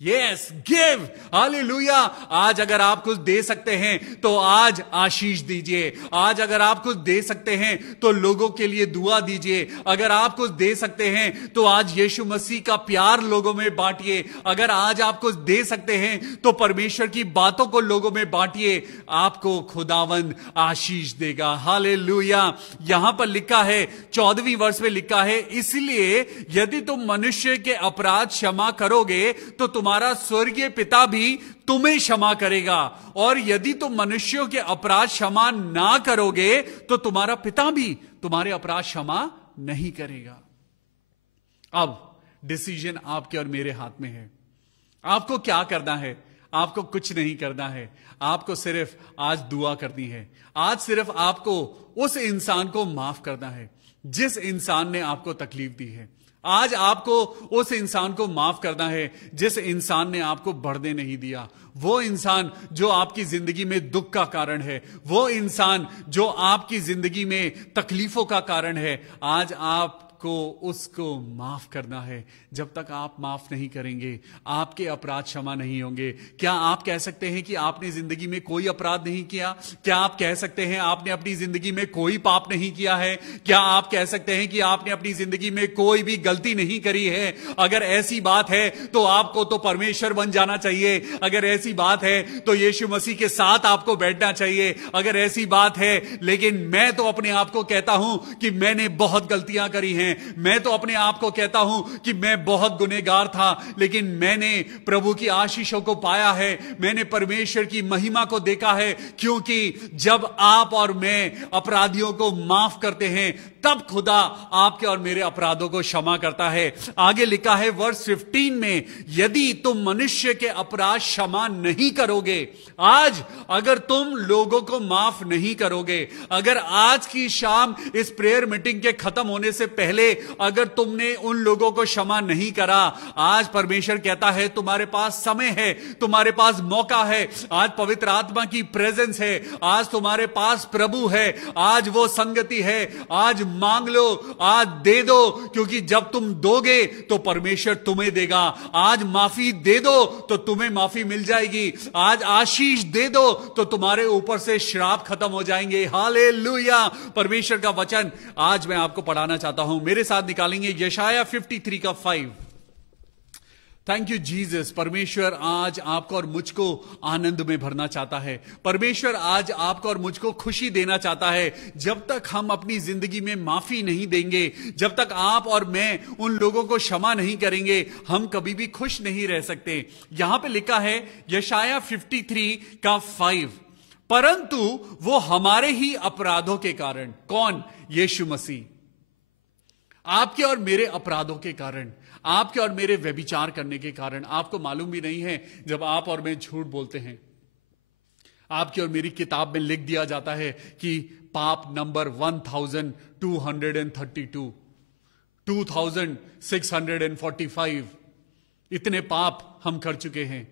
यस, गिव, हालेलुया। आज अगर आप कुछ दे सकते हैं तो आज आशीष दीजिए। आज अगर आप कुछ दे सकते हैं तो लोगों के लिए दुआ दीजिए। अगर आप कुछ दे सकते हैं तो आज यीशु मसीह का प्यार लोगों में बांटिए। अगर आज आप कुछ दे सकते हैं तो परमेश्वर की बातों को लोगों में बांटिए। आपको खुदावंद आशीष देगा। हालेलुया। यहां पर लिखा है 14वीं वर्ष में लिखा है, इसलिए यदि तुम मनुष्य के अपराध क्षमा करोगे तो तुम्हारा स्वर्गीय पिता भी तुम्हें क्षमा करेगा, और यदि तुम मनुष्यों के अपराध क्षमा ना करोगे तो तुम्हारा पिता भी तुम्हारे अपराध क्षमा नहीं करेगा। अब डिसीजन आपके और मेरे हाथ में है। आपको क्या करना है? आपको कुछ नहीं करना है। आपको सिर्फ आज दुआ करनी है। आज सिर्फ आपको उस इंसान को माफ करना है जिस इंसान ने आपको तकलीफ दी है। आज आपको उस इंसान को माफ करना है जिस इंसान ने आपको बढ़ने नहीं दिया। वो इंसान जो आपकी जिंदगी में दुख का कारण है, वो इंसान जो आपकी जिंदगी में तकलीफों का कारण है, आज आपको उसको माफ करना है। जब तक आप माफ नहीं करेंगे आपके अपराध क्षमा नहीं होंगे। क्या आप कह सकते हैं कि आपने जिंदगी में कोई अपराध नहीं किया? क्या आप कह सकते हैं आपने अपनी जिंदगी में कोई पाप नहीं किया है? क्या आप कह सकते हैं कि आपने अपनी जिंदगी में कोई भी गलती नहीं करी है? अगर ऐसी बात है तो आपको तो परमेश्वर बन जाना चाहिए। अगर ऐसी बात है तो यीशु मसीह के साथ आपको बैठना चाहिए। अगर ऐसी बात है, लेकिन मैं तो अपने आप को कहता हूं कि मैंने बहुत गलतियां करी हैं। मैं तो अपने आप को कहता हूं कि मैं बहुत गुनहगार था, लेकिन मैंने प्रभु की आशीषों को पाया है। मैंने परमेश्वर की महिमा को देखा है, क्योंकि जब आप और मैं अपराधियों को माफ करते हैं तब खुदा आपके और मेरे अपराधों को क्षमा करता है। आगे लिखा है वर्स 15 में, यदि तुम मनुष्य के अपराध क्षमा नहीं करोगे, आज अगर तुम लोगों को माफ नहीं करोगे, अगर आज की शाम इस प्रेयर मीटिंग के खत्म होने से पहले अगर तुमने उन लोगों को क्षमा नहीं करा, आज परमेश्वर कहता है तुम्हारे पास समय है, तुम्हारे पास मौका है। आज पवित्र आत्मा की प्रेजेंस है, आज तुम्हारे पास प्रभु है, आज वो संगति है। आज मांग लो, आज दे दो, क्योंकि जब तुम दोगे तो परमेश्वर तुम्हें देगा। आज माफी दे दो तो तुम्हें माफी मिल जाएगी। आज आशीष दे दो तो तुम्हारे ऊपर से श्राप खत्म हो जाएंगे। हालेलुया। परमेश्वर का वचन आज मैं आपको पढ़ाना चाहता हूं। मेरे साथ निकालेंगे यशाया 53 का 5। Thank you Jesus. परमेश्वर आज आपको और मुझको आनंद में भरना चाहता है। परमेश्वर आज आपको और मुझको खुशी देना चाहता है। जब तक हम अपनी जिंदगी में माफी नहीं देंगे, जब तक आप और मैं उन लोगों को क्षमा नहीं करेंगे, हम कभी भी खुश नहीं रह सकते। यहां पे लिखा है यशाया 53 का 5, परंतु वो हमारे ही अपराधों के कारण, कौन? यीशु मसीह। आपके और मेरे अपराधों के कारण, आपके और मेरे व्यभिचार करने के कारण। आपको मालूम भी नहीं है, जब आप और मैं झूठ बोलते हैं, आपकी और मेरी किताब में लिख दिया जाता है कि पाप नंबर 1232, 2645, इतने पाप हम कर चुके हैं।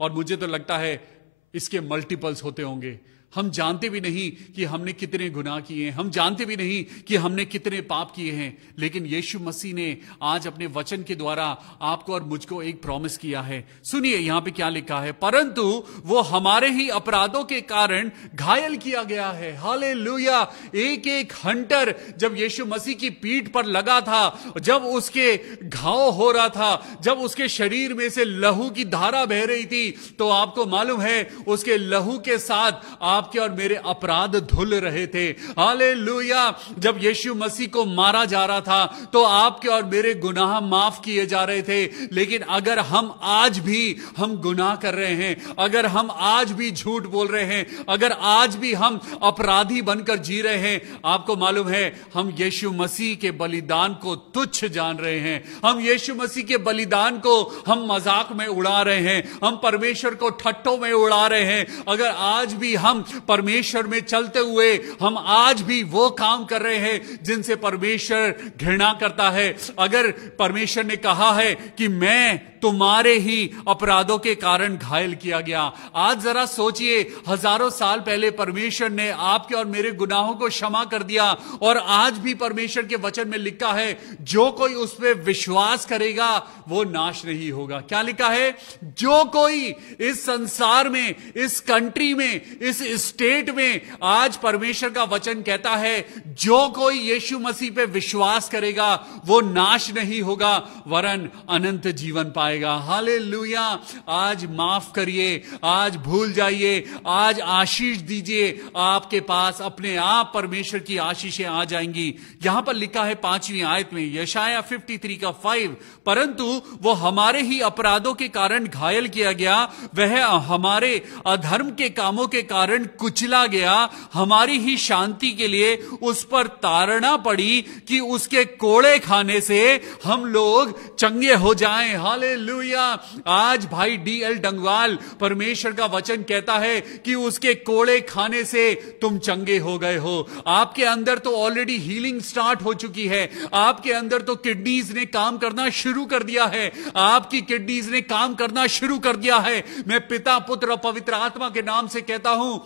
और मुझे तो लगता है इसके मल्टीपल्स होते होंगे। हम जानते भी नहीं कि हमने कितने गुनाह किए हैं, हम जानते भी नहीं कि हमने कितने पाप किए हैं। लेकिन यीशु मसीह ने आज अपने वचन के द्वारा आपको और मुझको एक प्रॉमिस किया है। सुनिए यहां पे क्या लिखा है, परंतु वो हमारे ही अपराधों के कारण घायल किया गया है। हालेलुया। एक एक हंटर जब यीशु मसीह की पीठ पर लगा था, जब उसके घाव हो रहा था, जब उसके शरीर में से लहू की धारा बह रही थी, तो आपको मालूम है उसके लहू के साथ आपके और मेरे अपराध धुल रहे थे। हालेलुया। जब यीशु मसीह को मारा जा रहा था तो आपके और मेरे गुनाह माफ किए जा रहे थे। लेकिन अगर हम आज भी हम गुनाह कर रहे हैं, अगर हम आज भी झूठ बोल रहे हैं, अगर आज भी हम अपराधी बनकर जी रहे हैं, आपको मालूम है हम यीशु मसीह के बलिदान को तुच्छ जान रहे हैं। हम यीशु मसीह के बलिदान को हम मजाक में उड़ा रहे हैं, हम परमेश्वर को ठट्टों में उड़ा रहे हैं। अगर आज भी हम परमेश्वर में चलते हुए हम आज भी वो काम कर रहे हैं जिनसे परमेश्वर घृणा करता है, अगर परमेश्वर ने कहा है कि मैं तुम्हारे ही अपराधों के कारण घायल किया गया। आज जरा सोचिए, हजारों साल पहले परमेश्वर ने आपके और मेरे गुनाहों को क्षमा कर दिया, और आज भी परमेश्वर के वचन में लिखा है जो कोई उस पर विश्वास करेगा वो नाश नहीं होगा। क्या लिखा है? जो कोई इस संसार में, इस कंट्री में, इस स्टेट में, आज परमेश्वर का वचन कहता है जो कोई यीशु मसीह पे विश्वास करेगा वो नाश नहीं होगा वरन अनंत जीवन पाएगा। हालेलुया। आज माफ करिए, आज भूल जाइए, आज आशीष दीजिए, आपके पास अपने आप परमेश्वर की आशीषें आ जाएंगी। यहां पर लिखा है 5वीं आयत में, यशाया 53 का 5, परंतु वो हमारे ही अपराधों के कारण घायल किया गया, वह हमारे अधर्म के कामों के कारण कुचला गया, हमारी ही शांति के लिए उस पर ताड़ना पड़ी कि उसके कोड़े खाने से हम लोग चंगे हो जाएं। हालेलुया। आज भाई D.L. डंगवाल, परमेश्वर का वचन कहता है कि उसके कोड़े खाने से तुम चंगे हो गए हो। आपके अंदर तो ऑलरेडी हीलिंग स्टार्ट हो चुकी है। आपके अंदर तो किडनीज ने काम करना शुरू कर दिया है। आपकी किडनीज ने काम करना शुरू कर दिया है। मैं पिता, पुत्र और पवित्र आत्मा के नाम से कहता हूं,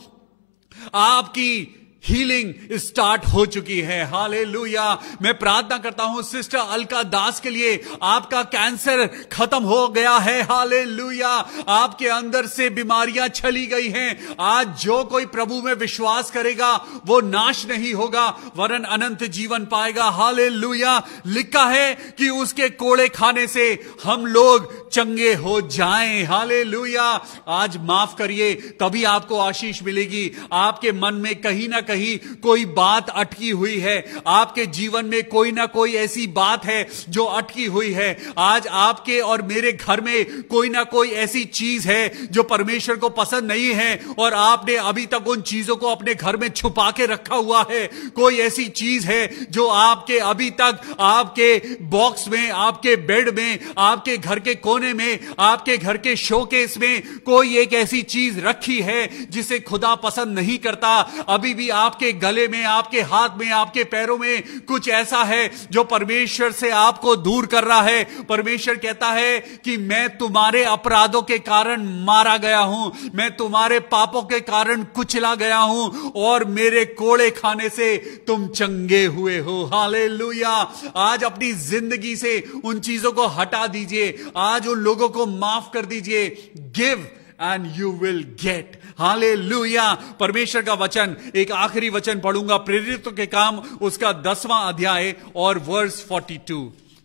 आपकी हीलिंग स्टार्ट हो चुकी है। हालेलुया। मैं प्रार्थना करता हूं सिस्टर अलका दास के लिए, आपका कैंसर खत्म हो गया है। हालेलुया। आपके अंदर से बीमारियां चली गई हैं। आज जो कोई प्रभु में विश्वास करेगा वो नाश नहीं होगा वरन अनंत जीवन पाएगा। हालेलुया। लिखा है कि उसके कोड़े खाने से हम लोग चंगे हो जाएं। हालेलुया। आज माफ करिए, तभी आपको आशीष मिलेगी। आपके मन में कहीं ना कहीं कोई बात अटकी हुई है, आपके जीवन में कोई ना कोई ऐसी बात है जो अटकी हुई है। आज आपके और मेरे घर में कोई ना कोई ऐसी चीज है जो परमेश्वर को पसंद नहीं है और आपने अभी तक उन चीजों को अपने घर में छुपा के रखा हुआ है। कोई ऐसी चीज है जो आपके अभी तक आपके बॉक्स में, आपके बेड में, आपके घर के कोने में, आपके घर के शोकेस में कोई एक ऐसी चीज रखी है जिसे खुदा पसंद नहीं करता। अभी भी आपके गले में, आपके हाथ में, आपके पैरों में कुछ ऐसा है जो परमेश्वर से आपको दूर कर रहा है। परमेश्वर कहता है कि मैं तुम्हारे अपराधों के कारण मारा गया हूं, मैं तुम्हारे पापों के कारण कुचला गया हूं और मेरे कोड़े खाने से तुम चंगे हुए हो। हालेलुया। आज अपनी जिंदगी से उन चीजों को हटा दीजिए। आज उन लोगों को माफ कर दीजिए। Give and you will get. Hallelujah. परमेश्वर का वचन, एक आखिरी वचन पढ़ूंगा, प्रेरितों के काम उसका 10वां अध्याय और वर्स 42।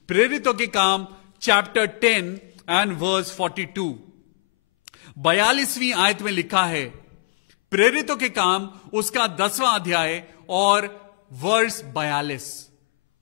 प्रेरितों के काम चैप्टर 10 एंड वर्स 42। 42वीं आयत में लिखा है, प्रेरितों के काम उसका 10वां अध्याय और वर्स 42,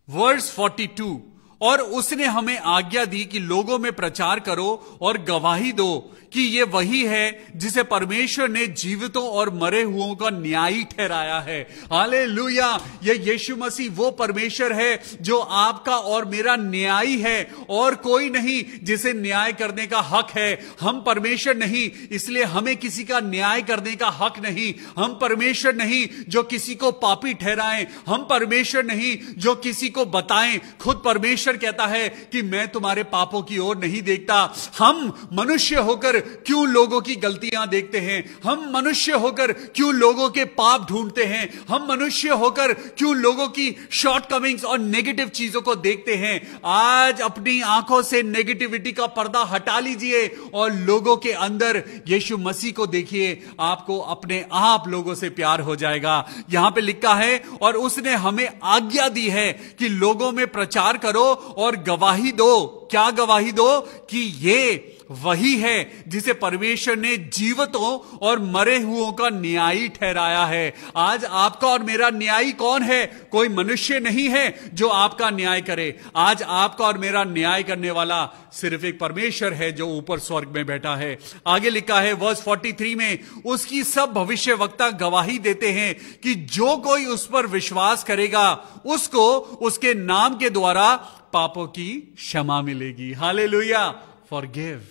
वर्स 42। और उसने हमें आज्ञा दी कि लोगों में प्रचार करो और गवाही दो कि ये वही है जिसे परमेश्वर ने जीवितों और मरे हुओं का न्यायी ठहराया है। हालेलुया। ये यीशु मसीह वो परमेश्वर है जो आपका और मेरा न्यायी है, और कोई नहीं जिसे न्याय करने का हक है। हम परमेश्वर नहीं, इसलिए हमें किसी का न्याय करने का हक नहीं। हम परमेश्वर नहीं जो किसी को पापी ठहराएं, हम परमेश्वर नहीं जो किसी को बताएं। खुद परमेश्वर कहता है कि मैं तुम्हारे पापों की ओर नहीं देखता। हम मनुष्य होकर क्यों लोगों की गलतियां देखते हैं? हम मनुष्य होकर क्यों लोगों के पाप ढूंढते हैं? हम मनुष्य होकर क्यों लोगों की शॉर्टकमिंग्स और नेगेटिव चीजों को देखते हैं? आज अपनी आंखों से नेगेटिविटी का पर्दा हटा लीजिए और लोगों के अंदर यीशु मसीह को देखिए। आपको अपने आप लोगों से प्यार हो जाएगा। यहां पे लिखा है, और उसने हमें आज्ञा दी है कि लोगों में प्रचार करो और गवाही दो। क्या गवाही दो? कि ये वही है जिसे परमेश्वर ने जीवितों और मरे हुओं का न्यायी ठहराया है। आज आपका और मेरा न्यायी कौन है? कोई मनुष्य नहीं है जो आपका न्याय करे। आज आपका और मेरा न्याय करने वाला सिर्फ एक परमेश्वर है जो ऊपर स्वर्ग में बैठा है। आगे लिखा है वर्स 43 में, उसकी सब भविष्यवक्ता गवाही देते हैं कि जो कोई उस पर विश्वास करेगा उसको उसके नाम के द्वारा पापों की क्षमा मिलेगी। हालेलुया। फॉरगिव।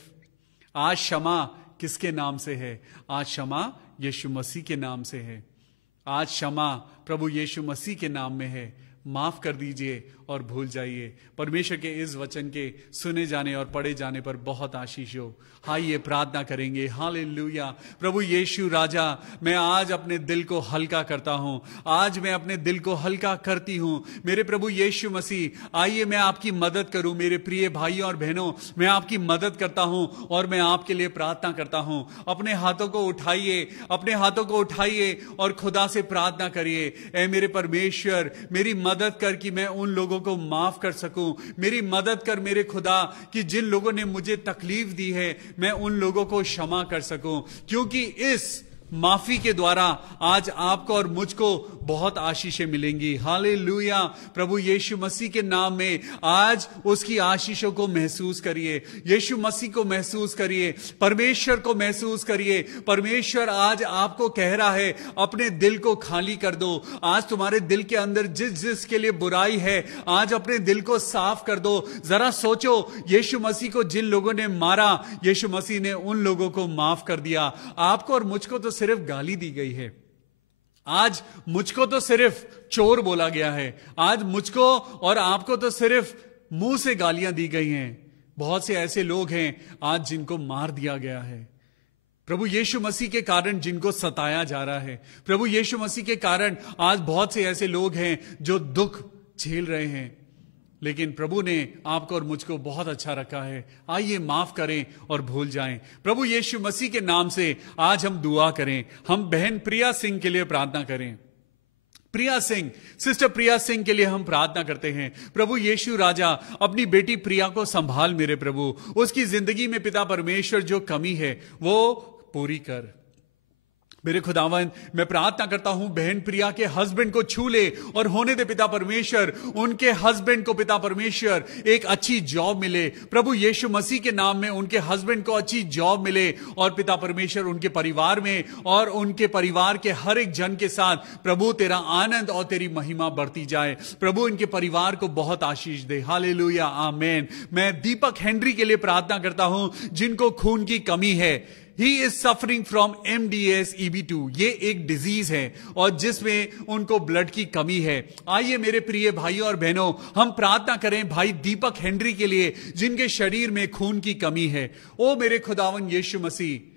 आज क्षमा किसके नाम से है? आज क्षमा यीशु मसीह के नाम से है। आज क्षमा प्रभु यीशु मसीह के नाम में है। माफ कर दीजिए और भूल जाइए। परमेश्वर के इस वचन के सुने जाने और पढ़े जाने पर बहुत आशीष हो। आइए प्रार्थना करेंगे। हालेलुया। प्रभु यीशु राजा, मैं आज अपने दिल को हल्का करता हूं, आज मैं अपने दिल को हल्का करती हूं। मेरे प्रभु यीशु मसीह, आइए मैं आपकी मदद करूं। मेरे प्रिय भाइयों और बहनों, मैं आपकी मदद करता हूं और मैं आपके लिए प्रार्थना करता हूं। अपने हाथों को उठाइए, अपने हाथों को उठाइए और खुदा से प्रार्थना करिए। ऐ मेरे परमेश्वर, मेरी मदद कर कि मैं उन लोगों को माफ कर सकूं। मेरी मदद कर मेरे खुदा कि जिन लोगों ने मुझे तकलीफ दी है, मैं उन लोगों को क्षमा कर सकूं, क्योंकि इस माफी के द्वारा आज आपको और मुझको बहुत आशीषें मिलेंगी। हालेलुया। प्रभु यीशु मसीह के नाम में आज उसकी आशीषों को महसूस करिए। यीशु मसीह को महसूस करिए, परमेश्वर को महसूस करिए। परमेश्वर आज आपको कह रहा है, अपने दिल को खाली कर दो। आज तुम्हारे दिल के अंदर जिसके लिए बुराई है, आज अपने दिल को साफ कर दो। जरा सोचो, यीशु मसीह को जिन लोगों ने मारा, यीशु मसीह ने उन लोगों को माफ कर दिया। आपको और मुझको तो सिर्फ गाली दी गई है। आज मुझको तो सिर्फ चोर बोला गया है। आज मुझको और आपको तो सिर्फ मुंह से गालियां दी गई हैं। बहुत से ऐसे लोग हैं आज जिनको मार दिया गया है। प्रभु यीशु मसीह के कारण जिनको सताया जा रहा है। प्रभु यीशु मसीह के कारण आज बहुत से ऐसे लोग हैं जो दुख झेल रहे हैं। लेकिन प्रभु ने आपको और मुझको बहुत अच्छा रखा है। आइए माफ करें और भूल जाएं। प्रभु यीशु मसीह के नाम से आज हम दुआ करें। हम बहन प्रिया सिंह के लिए प्रार्थना करें। प्रिया सिंह, सिस्टर प्रिया सिंह के लिए हम प्रार्थना करते हैं। प्रभु यीशु राजा, अपनी बेटी प्रिया को संभाल मेरे प्रभु। उसकी जिंदगी में पिता परमेश्वर जो कमी है वो पूरी कर। मेरे खुदावन, मैं प्रार्थना करता हूं बहन प्रिया के हस्बैंड को छू ले और होने दे पिता परमेश्वर, उनके हस्बैंड को पिता परमेश्वर एक अच्छी जॉब मिले। प्रभु यीशु मसीह के नाम में उनके हस्बैंड को अच्छी जॉब मिले और पिता परमेश्वर उनके परिवार में और उनके परिवार के हर एक जन के साथ प्रभु तेरा आनंद और तेरी महिमा बढ़ती जाए। प्रभु इनके परिवार को बहुत आशीष दे। हालेलुया, आमेन। मैं दीपक हेनरी के लिए प्रार्थना करता हूं, जिनको खून की कमी है। He is suffering from MDS EB2। ये एक डिजीज है और जिसमें उनको ब्लड की कमी है। आइए मेरे प्रिय भाइयों और बहनों, हम प्रार्थना करें भाई दीपक हेनरी के लिए, जिनके शरीर में खून की कमी है। ओ मेरे खुदावन यीशु मसीह,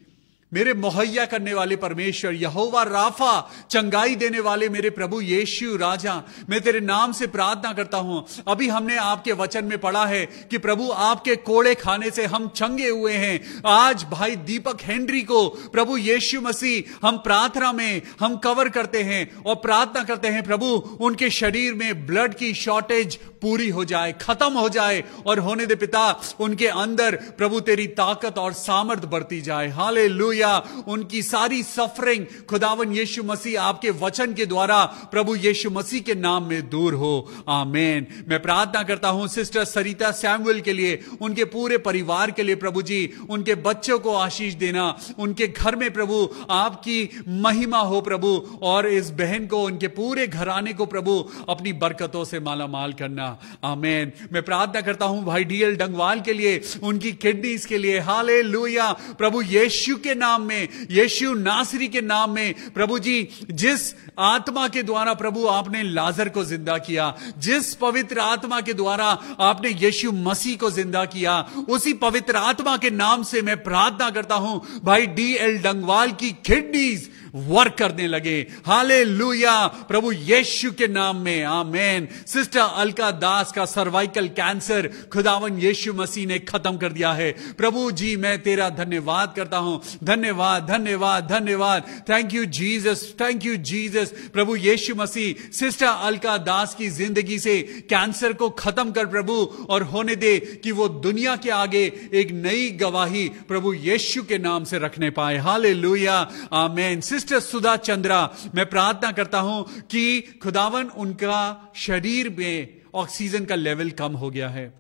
मेरे मुहैया करने वाले परमेश्वर, यहोवा राफा, चंगाई देने वाले मेरे प्रभु यीशु राजा, मैं तेरे नाम से प्रार्थना करता हूं। अभी हमने आपके वचन में पढ़ा है कि प्रभु आपके कोड़े खाने से हम चंगे हुए हैं। आज भाई दीपक हेनरी को प्रभु यीशु मसीह हम प्रार्थना में हम कवर करते हैं और प्रार्थना करते हैं प्रभु उनके शरीर में ब्लड की शॉर्टेज पूरी हो जाए, खत्म हो जाए और होने दे पिता उनके अंदर प्रभु तेरी ताकत और सामर्थ बढ़ती जाए। हालेलुया। उनकी सारी सफरिंग खुदावन यीशु मसीह आपके वचन के द्वारा प्रभु यीशु मसीह के नाम में दूर हो। आमेन। मैं प्रार्थना करता हूं सिस्टर सरिता सैमुअल के लिए, उनके पूरे परिवार के लिए प्रभु जी, उनके बच्चों को आशीष देना, उनके घर में प्रभु आपकी महिमा हो प्रभु, और इस बहन को, उनके पूरे घराने को प्रभु अपनी बरकतों से माला माल करना। आमेन। मैं प्रार्थना करता हूं भाई डीएल डंगवाल के लिए, उनकी किडनीज के लिए। हालेलुया। प्रभु यीशु के नाम में, यीशु नासरी के नाम में प्रभु जी, जिस आत्मा के द्वारा प्रभु आपने लाजर को जिंदा किया, जिस पवित्र आत्मा के द्वारा आपने यीशु मसीह को जिंदा किया, उसी पवित्र आत्मा के नाम से मैं प्रार्थना करता हूं भाई डीएल डंगवाल की किडनीज वर्क करने लगे। हालेलुया। प्रभु यीशु के नाम में। आमेन। सिस्टर अलका दास का सर्वाइकल कैंसर खुदावन यीशु मसीह ने खत्म कर दिया है। प्रभु जी मैं तेरा धन्यवाद करता हूं। धन्यवाद, धन्यवाद, धन्यवाद। Thank you Jesus, thank you Jesus. प्रभु यीशु मसीह सिस्टर अलका दास की जिंदगी से कैंसर को खत्म कर प्रभु, और होने दे कि वो दुनिया के आगे एक नई गवाही प्रभु यीशु के नाम से रखने पाए। हालेलुया। आमेन। सिस्टर सुधा चंद्रा, मैं प्रार्थना करता हूं कि खुदावन उनका शरीर में ऑक्सीजन का लेवल कम हो गया है।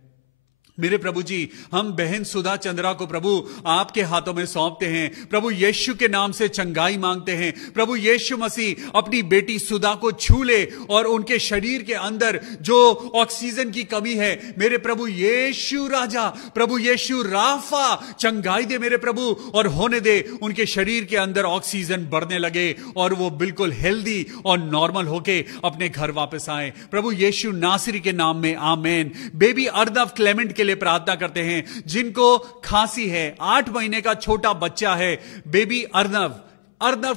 मेरे प्रभु जी, हम बहन सुधा चंद्रा को प्रभु आपके हाथों में सौंपते हैं। प्रभु यीशु के नाम से चंगाई मांगते हैं। प्रभु यीशु मसीह अपनी बेटी सुधा को छू ले और उनके शरीर के अंदर जो ऑक्सीजन की कमी है, मेरे प्रभु यीशु राजा, प्रभु यीशु राफा, चंगाई दे मेरे प्रभु, और होने दे उनके शरीर के अंदर ऑक्सीजन बढ़ने लगे और वो बिल्कुल हेल्दी और नॉर्मल होके अपने घर वापस आए। प्रभु यीशु नासरी के नाम में आमेन। बेबी अर्नव क्लेमेंट के लिए प्रार्थना करते हैं, जिनको खांसी है, 8 महीने का छोटा बच्चा है, बेबी अर्नव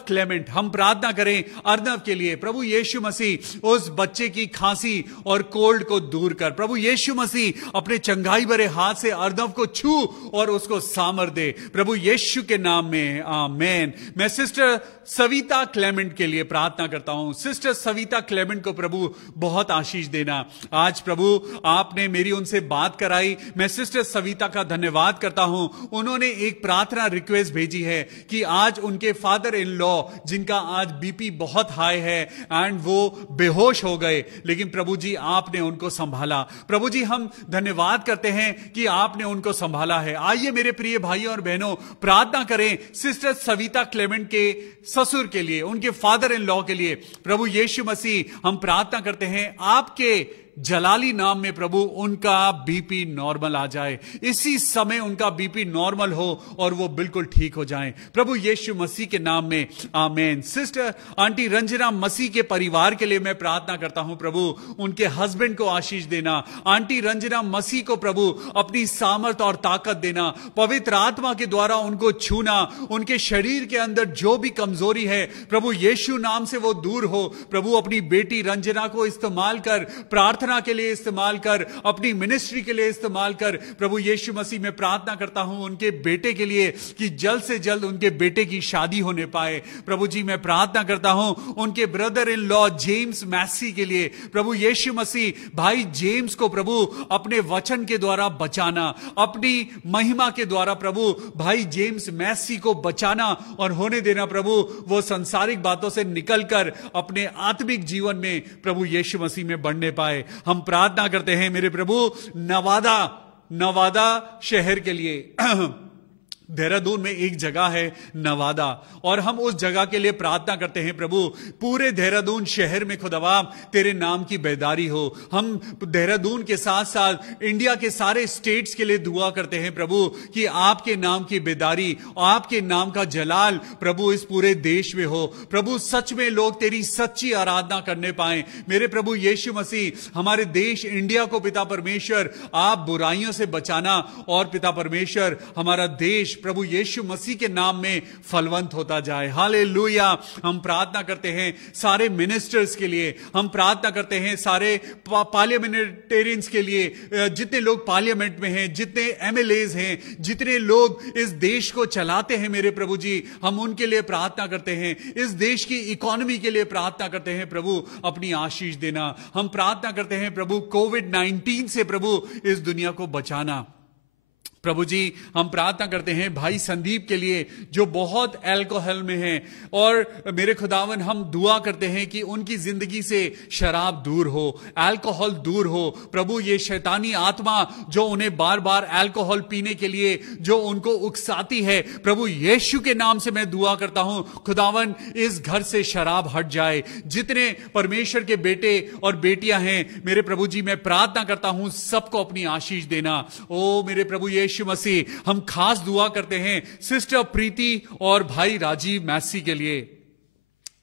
क्लेमेंट। हम प्रार्थना करें अर्नव के लिए। प्रभु यीशु मसीह उस बच्चे की खांसी और कोल्ड को दूर कर। प्रभु यीशु मसीह अपने चंगाई भरे हाथ से अर्नव को छू और उसको सामर्थ दे, प्रभु यीशु के नाम में आमेन। मैं सिस्टर सविता क्लेमेंट के लिए प्रार्थना करता हूं। सिस्टर सविता क्लेमेंट को प्रभु बहुत आशीष देना। आज प्रभु आपने मेरी उनसे बात कराई, मैं सिस्टर सविता का धन्यवाद करता हूं। उन्होंने एक प्रार्थना रिक्वेस्ट भेजी है कि आज उनके फादर इन लॉ, जिनका आज बीपी बहुत हाई है एंड वो बेहोश हो गए, लेकिन प्रभु जी आपने उनको संभाला। प्रभु जी हम धन्यवाद करते हैं कि आपने उनको संभाला है। आइए मेरे प्रिय भाइयों और बहनों, प्रार्थना करें सिस्टर सविता क्लेमेंट के ससुर के लिए, उनके फादर इन लॉ के लिए। प्रभु यीशु मसीह हम प्रार्थना करते हैं आपके जलाली नाम में प्रभु उनका बीपी नॉर्मल आ जाए, इसी समय उनका बीपी नॉर्मल हो और वो बिल्कुल ठीक हो जाएं, प्रभु यीशु मसीह के नाम में आमेन। सिस्टर आंटी रंजना मसीह के परिवार के लिए मैं प्रार्थना करता हूं, प्रभु उनके हस्बैंड को आशीष देना। आंटी रंजना मसीह को प्रभु अपनी सामर्थ और ताकत देना, पवित्र आत्मा के द्वारा उनको छूना, उनके शरीर के अंदर जो भी कमजोरी है प्रभु यीशु नाम से वो दूर हो। प्रभु अपनी बेटी रंजना को इस्तेमाल कर, प्रार्थना के लिए इस्तेमाल कर, अपनी मिनिस्ट्री के लिए इस्तेमाल कर। प्रभु यीशु मसीह में प्रार्थना करता हूं उनके बेटे के लिए कि जल्द से जल्द उनके बेटे की शादी होने पाए। प्रभु जी मैं प्रार्थना करता हूं उनके brother in law James Massey के लिए। प्रभु यीशु मसीह भाई जेम्स को प्रभु अपने वचन के द्वारा बचाना, अपनी महिमा के द्वारा प्रभु भाई जेम्स मैसी को बचाना और होने देना प्रभु वो संसारिक बातों से निकलकर अपने आत्मिक जीवन में प्रभु यीशु मसीह में बढ़ने पाए। हम प्रार्थना करते हैं मेरे प्रभु नवादा शहर के लिए। देहरादून में एक जगह है नवादा, और हम उस जगह के लिए प्रार्थना करते हैं प्रभु पूरे देहरादून शहर में खुदावा तेरे नाम की बेदारी हो। हम देहरादून के साथ साथ इंडिया के सारे स्टेट्स के लिए दुआ करते हैं प्रभु कि आपके नाम की बेदारी, आपके नाम का जलाल प्रभु इस पूरे देश में हो। प्रभु सच में लोग तेरी सच्ची आराधना करने पाए। मेरे प्रभु यीशु मसीह हमारे देश इंडिया को पिता परमेश्वर आप बुराइयों से बचाना, और पिता परमेश्वर हमारा देश प्रभु यीशु मसीह के नाम में फलवंत होता जाए। हालेलुया। हम प्रार्थना करते हैं सारे मिनिस्टर्स के लिए, हम प्रार्थना करते हैं सारे पार्लियामेंटेरियंस के लिए, जितने लोग पार्लियामेंट में हैं, जितने एमएलएज हैं, जितने लोग इस देश को चलाते हैं मेरे प्रभु जी, हम उनके लिए प्रार्थना करते हैं। इस देश की इकोनॉमी के लिए प्रार्थना करते हैं प्रभु अपनी आशीष देना। हम प्रार्थना करते हैं प्रभु कोविड-19 से प्रभु इस दुनिया को बचाना। प्रभु जी हम प्रार्थना करते हैं भाई संदीप के लिए जो बहुत अल्कोहल में हैं, और मेरे खुदावन हम दुआ करते हैं कि उनकी जिंदगी से शराब दूर हो, अल्कोहल दूर हो। प्रभु ये शैतानी आत्मा जो उन्हें बार बार अल्कोहल पीने के लिए जो उनको उकसाती है, प्रभु यीशु के नाम से मैं दुआ करता हूं खुदावन इस घर से शराब हट जाए। जितने परमेश्वर के बेटे और बेटियां हैं मेरे प्रभु जी मैं प्रार्थना करता हूं सबको अपनी आशीष देना। ओ मेरे प्रभु यीशु मसीह हम खास दुआ करते हैं सिस्टर प्रीति और भाई राजीव मैसी के लिए।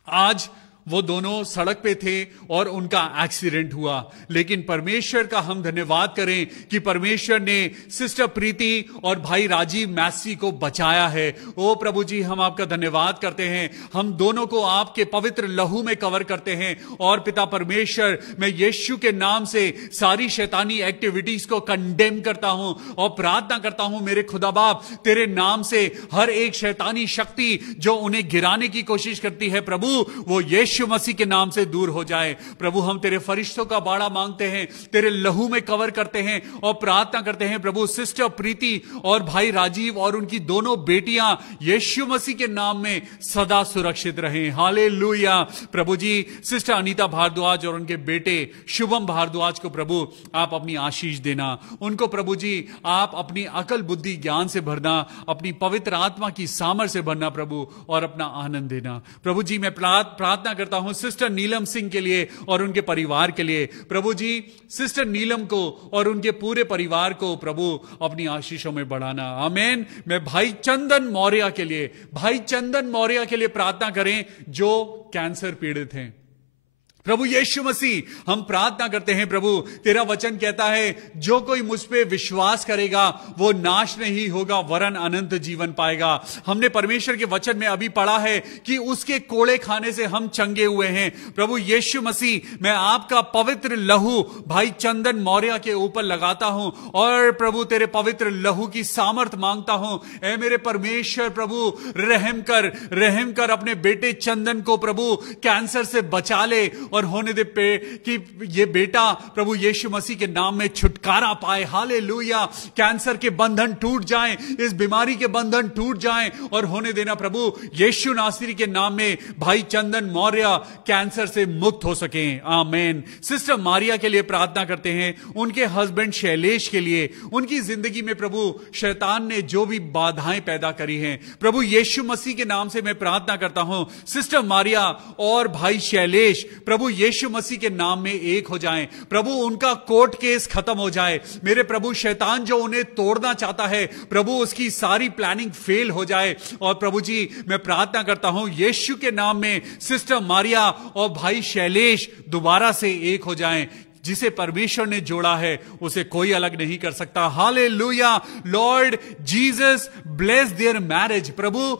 आज वो दोनों सड़क पे थे और उनका एक्सीडेंट हुआ, लेकिन परमेश्वर का हम धन्यवाद करें कि परमेश्वर ने सिस्टर प्रीति और भाई राजीव मैसी को बचाया है। ओ प्रभु जी हम आपका धन्यवाद करते हैं, हम दोनों को आपके पवित्र लहू में कवर करते हैं, और पिता परमेश्वर मैं यीशु के नाम से सारी शैतानी एक्टिविटीज को कंडेम करता हूं और प्रार्थना करता हूं मेरे खुदा बाप तेरे नाम से हर एक शैतानी शक्ति जो उन्हें गिराने की कोशिश करती है प्रभु वो यीशु यीशु मसीह के नाम से दूर हो जाए। प्रभु हम तेरे फरिश्तों का बाड़ा मांगते हैं, तेरे लहू में कवर करते हैं और प्रार्थना करते हैं प्रभु सिस्टर प्रीति और भाई राजीव और उनकी दोनों बेटियां यीशु मसीह के नाम में सदा सुरक्षित रहें। हालेलुया। प्रभु जी सिस्टर अनीता भारद्वाज और उनके बेटे शुभम भारद्वाज को प्रभु आप अपनी आशीष देना, उनको प्रभु जी आप अपनी अकल बुद्धि ज्ञान से भरना, अपनी पवित्र आत्मा की सामर्थ से भरना प्रभु, और अपना आनंद देना। प्रभु जी मैं प्रार्थना करता हूं सिस्टर नीलम सिंह के लिए और उनके परिवार के लिए। प्रभु जी सिस्टर नीलम को और उनके पूरे परिवार को प्रभु अपनी आशीषों में बढ़ाना। आमीन। मैं भाई चंदन मौर्य के लिए प्रार्थना करें जो कैंसर पीड़ित हैं। प्रभु यीशु मसीह हम प्रार्थना करते हैं प्रभु, तेरा वचन कहता है जो कोई मुझ पे विश्वास करेगा वो नाश नहीं होगा वरन अनंत जीवन पाएगा। हमने परमेश्वर के वचन में अभी पढ़ा है कि उसके कोड़े खाने से हम चंगे हुए हैं। प्रभु यीशु मसीह मैं आपका पवित्र लहू भाई चंदन मौर्य के ऊपर लगाता हूं और प्रभु तेरे पवित्र लहू की सामर्थ मांगता हूं। ऐ मेरे परमेश्वर प्रभु रहम कर अपने बेटे चंदन को प्रभु कैंसर से बचा ले और होने दे कि ये बेटा प्रभु यीशु मसीह के नाम में छुटकारा पाए। हालेलुया। कैंसर के बंधन टूट जाएं, इस बीमारी के बंधन टूट जाएं और होने देना प्रभु यीशु नासरी के नाम में भाई चंदन मौर्य कैंसर से मुक्त हो सकें। आमीन। सिस्टर मारिया के लिए प्रार्थना करते हैं, उनके हस्बैंड शैलेश के लिए। उनकी जिंदगी में प्रभु शैतान ने जो भी बाधाएं पैदा करी हैं प्रभु यीशु मसीह के नाम से मैं प्रार्थना करता हूं सिस्टर मारिया और भाई शैलेश प्रभु यीशु मसीह के नाम में एक हो जाएं। प्रभु उनका कोर्ट केस खत्म हो जाए। मेरे प्रभु शैतान जो उन्हें तोड़ना चाहता है प्रभु उसकी सारी प्लानिंग फेल हो जाए। और प्रभु जी मैं प्रार्थना करता हूं यीशु के नाम में सिस्टर मारिया और भाई शैलेश दोबारा से एक हो जाएं। जिसे परमेश्वर ने जोड़ा है उसे कोई अलग नहीं कर सकता। Hallelujah. Lord Jesus bless their marriage. प्रभु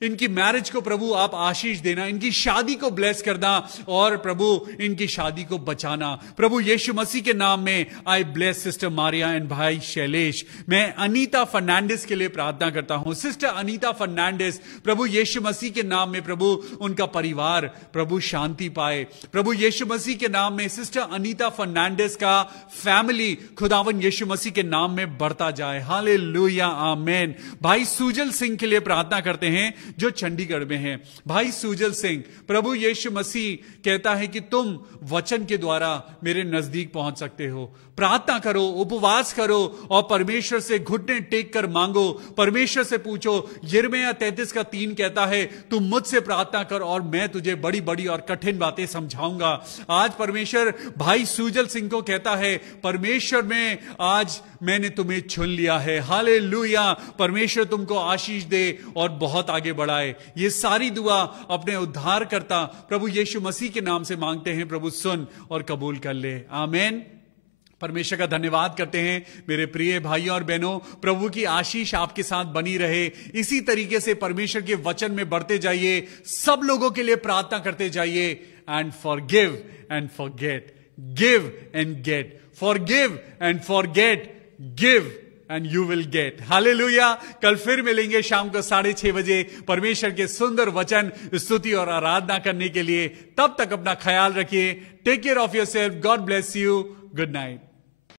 इनकी मैरिज को प्रभु आप आशीष देना, इनकी शादी को ब्लेस करना और प्रभु इनकी शादी को बचाना। प्रभु यीशु मसीह के नाम में आई ब्लेस सिस्टर मारिया एंड भाई शैलेश। मैं अनीता फर्नांडिस के लिए प्रार्थना करता हूं। सिस्टर अनीता फर्नांडिस प्रभु यीशु मसीह के नाम में प्रभु उनका परिवार प्रभु शांति पाए। प्रभु यीशु मसीह के नाम में सिस्टर अनीता फर्नांडिस का फैमिली खुदावन यीशु मसीह के नाम में बढ़ता जाए। हालेलुया। आमीन। भाई सुजल सिंह के लिए प्रार्थना करते हैं जो चंडीगढ़ में हैं। भाई सुजल सिंह प्रभु यीशु मसीह कहता है कि तुम वचन के द्वारा मेरे नजदीक पहुंच सकते हो। प्रार्थना करो, उपवास करो और परमेश्वर से घुटने टेक कर मांगो। परमेश्वर से पूछो। यिर्मयाह 33:3 कहता है तुम मुझसे प्रार्थना कर और मैं तुझे बड़ी बड़ी और कठिन बातें समझाऊंगा। आज परमेश्वर भाई सुजल सिंह को कहता है परमेश्वर में आज मैंने तुम्हें चुन लिया है। हालेलुया। परमेश्वर तुमको आशीष दे और बहुत आगे बढ़ाए। ये सारी दुआ अपने उद्धारकर्ता प्रभु यीशु मसीह के नाम से मांगते हैं। प्रभु सुन और कबूल कर ले। आमीन। परमेश्वर का धन्यवाद करते हैं मेरे प्रिय भाइयों और बहनों। प्रभु की आशीष आपके साथ बनी रहे। इसी तरीके से परमेश्वर के वचन में बढ़ते जाइए। सब लोगों के लिए प्रार्थना करते जाइए। And forgive and forget, give and get, forgive and forget, give and you will get. Hallelujah. कल फिर मिलेंगे शाम को 6:30 बजे परमेश्वर के सुंदर वचन स्तुति और आराधना करने के लिए। तब तक अपना ख्याल रखिए। Take care of yourself. God bless you. Good night.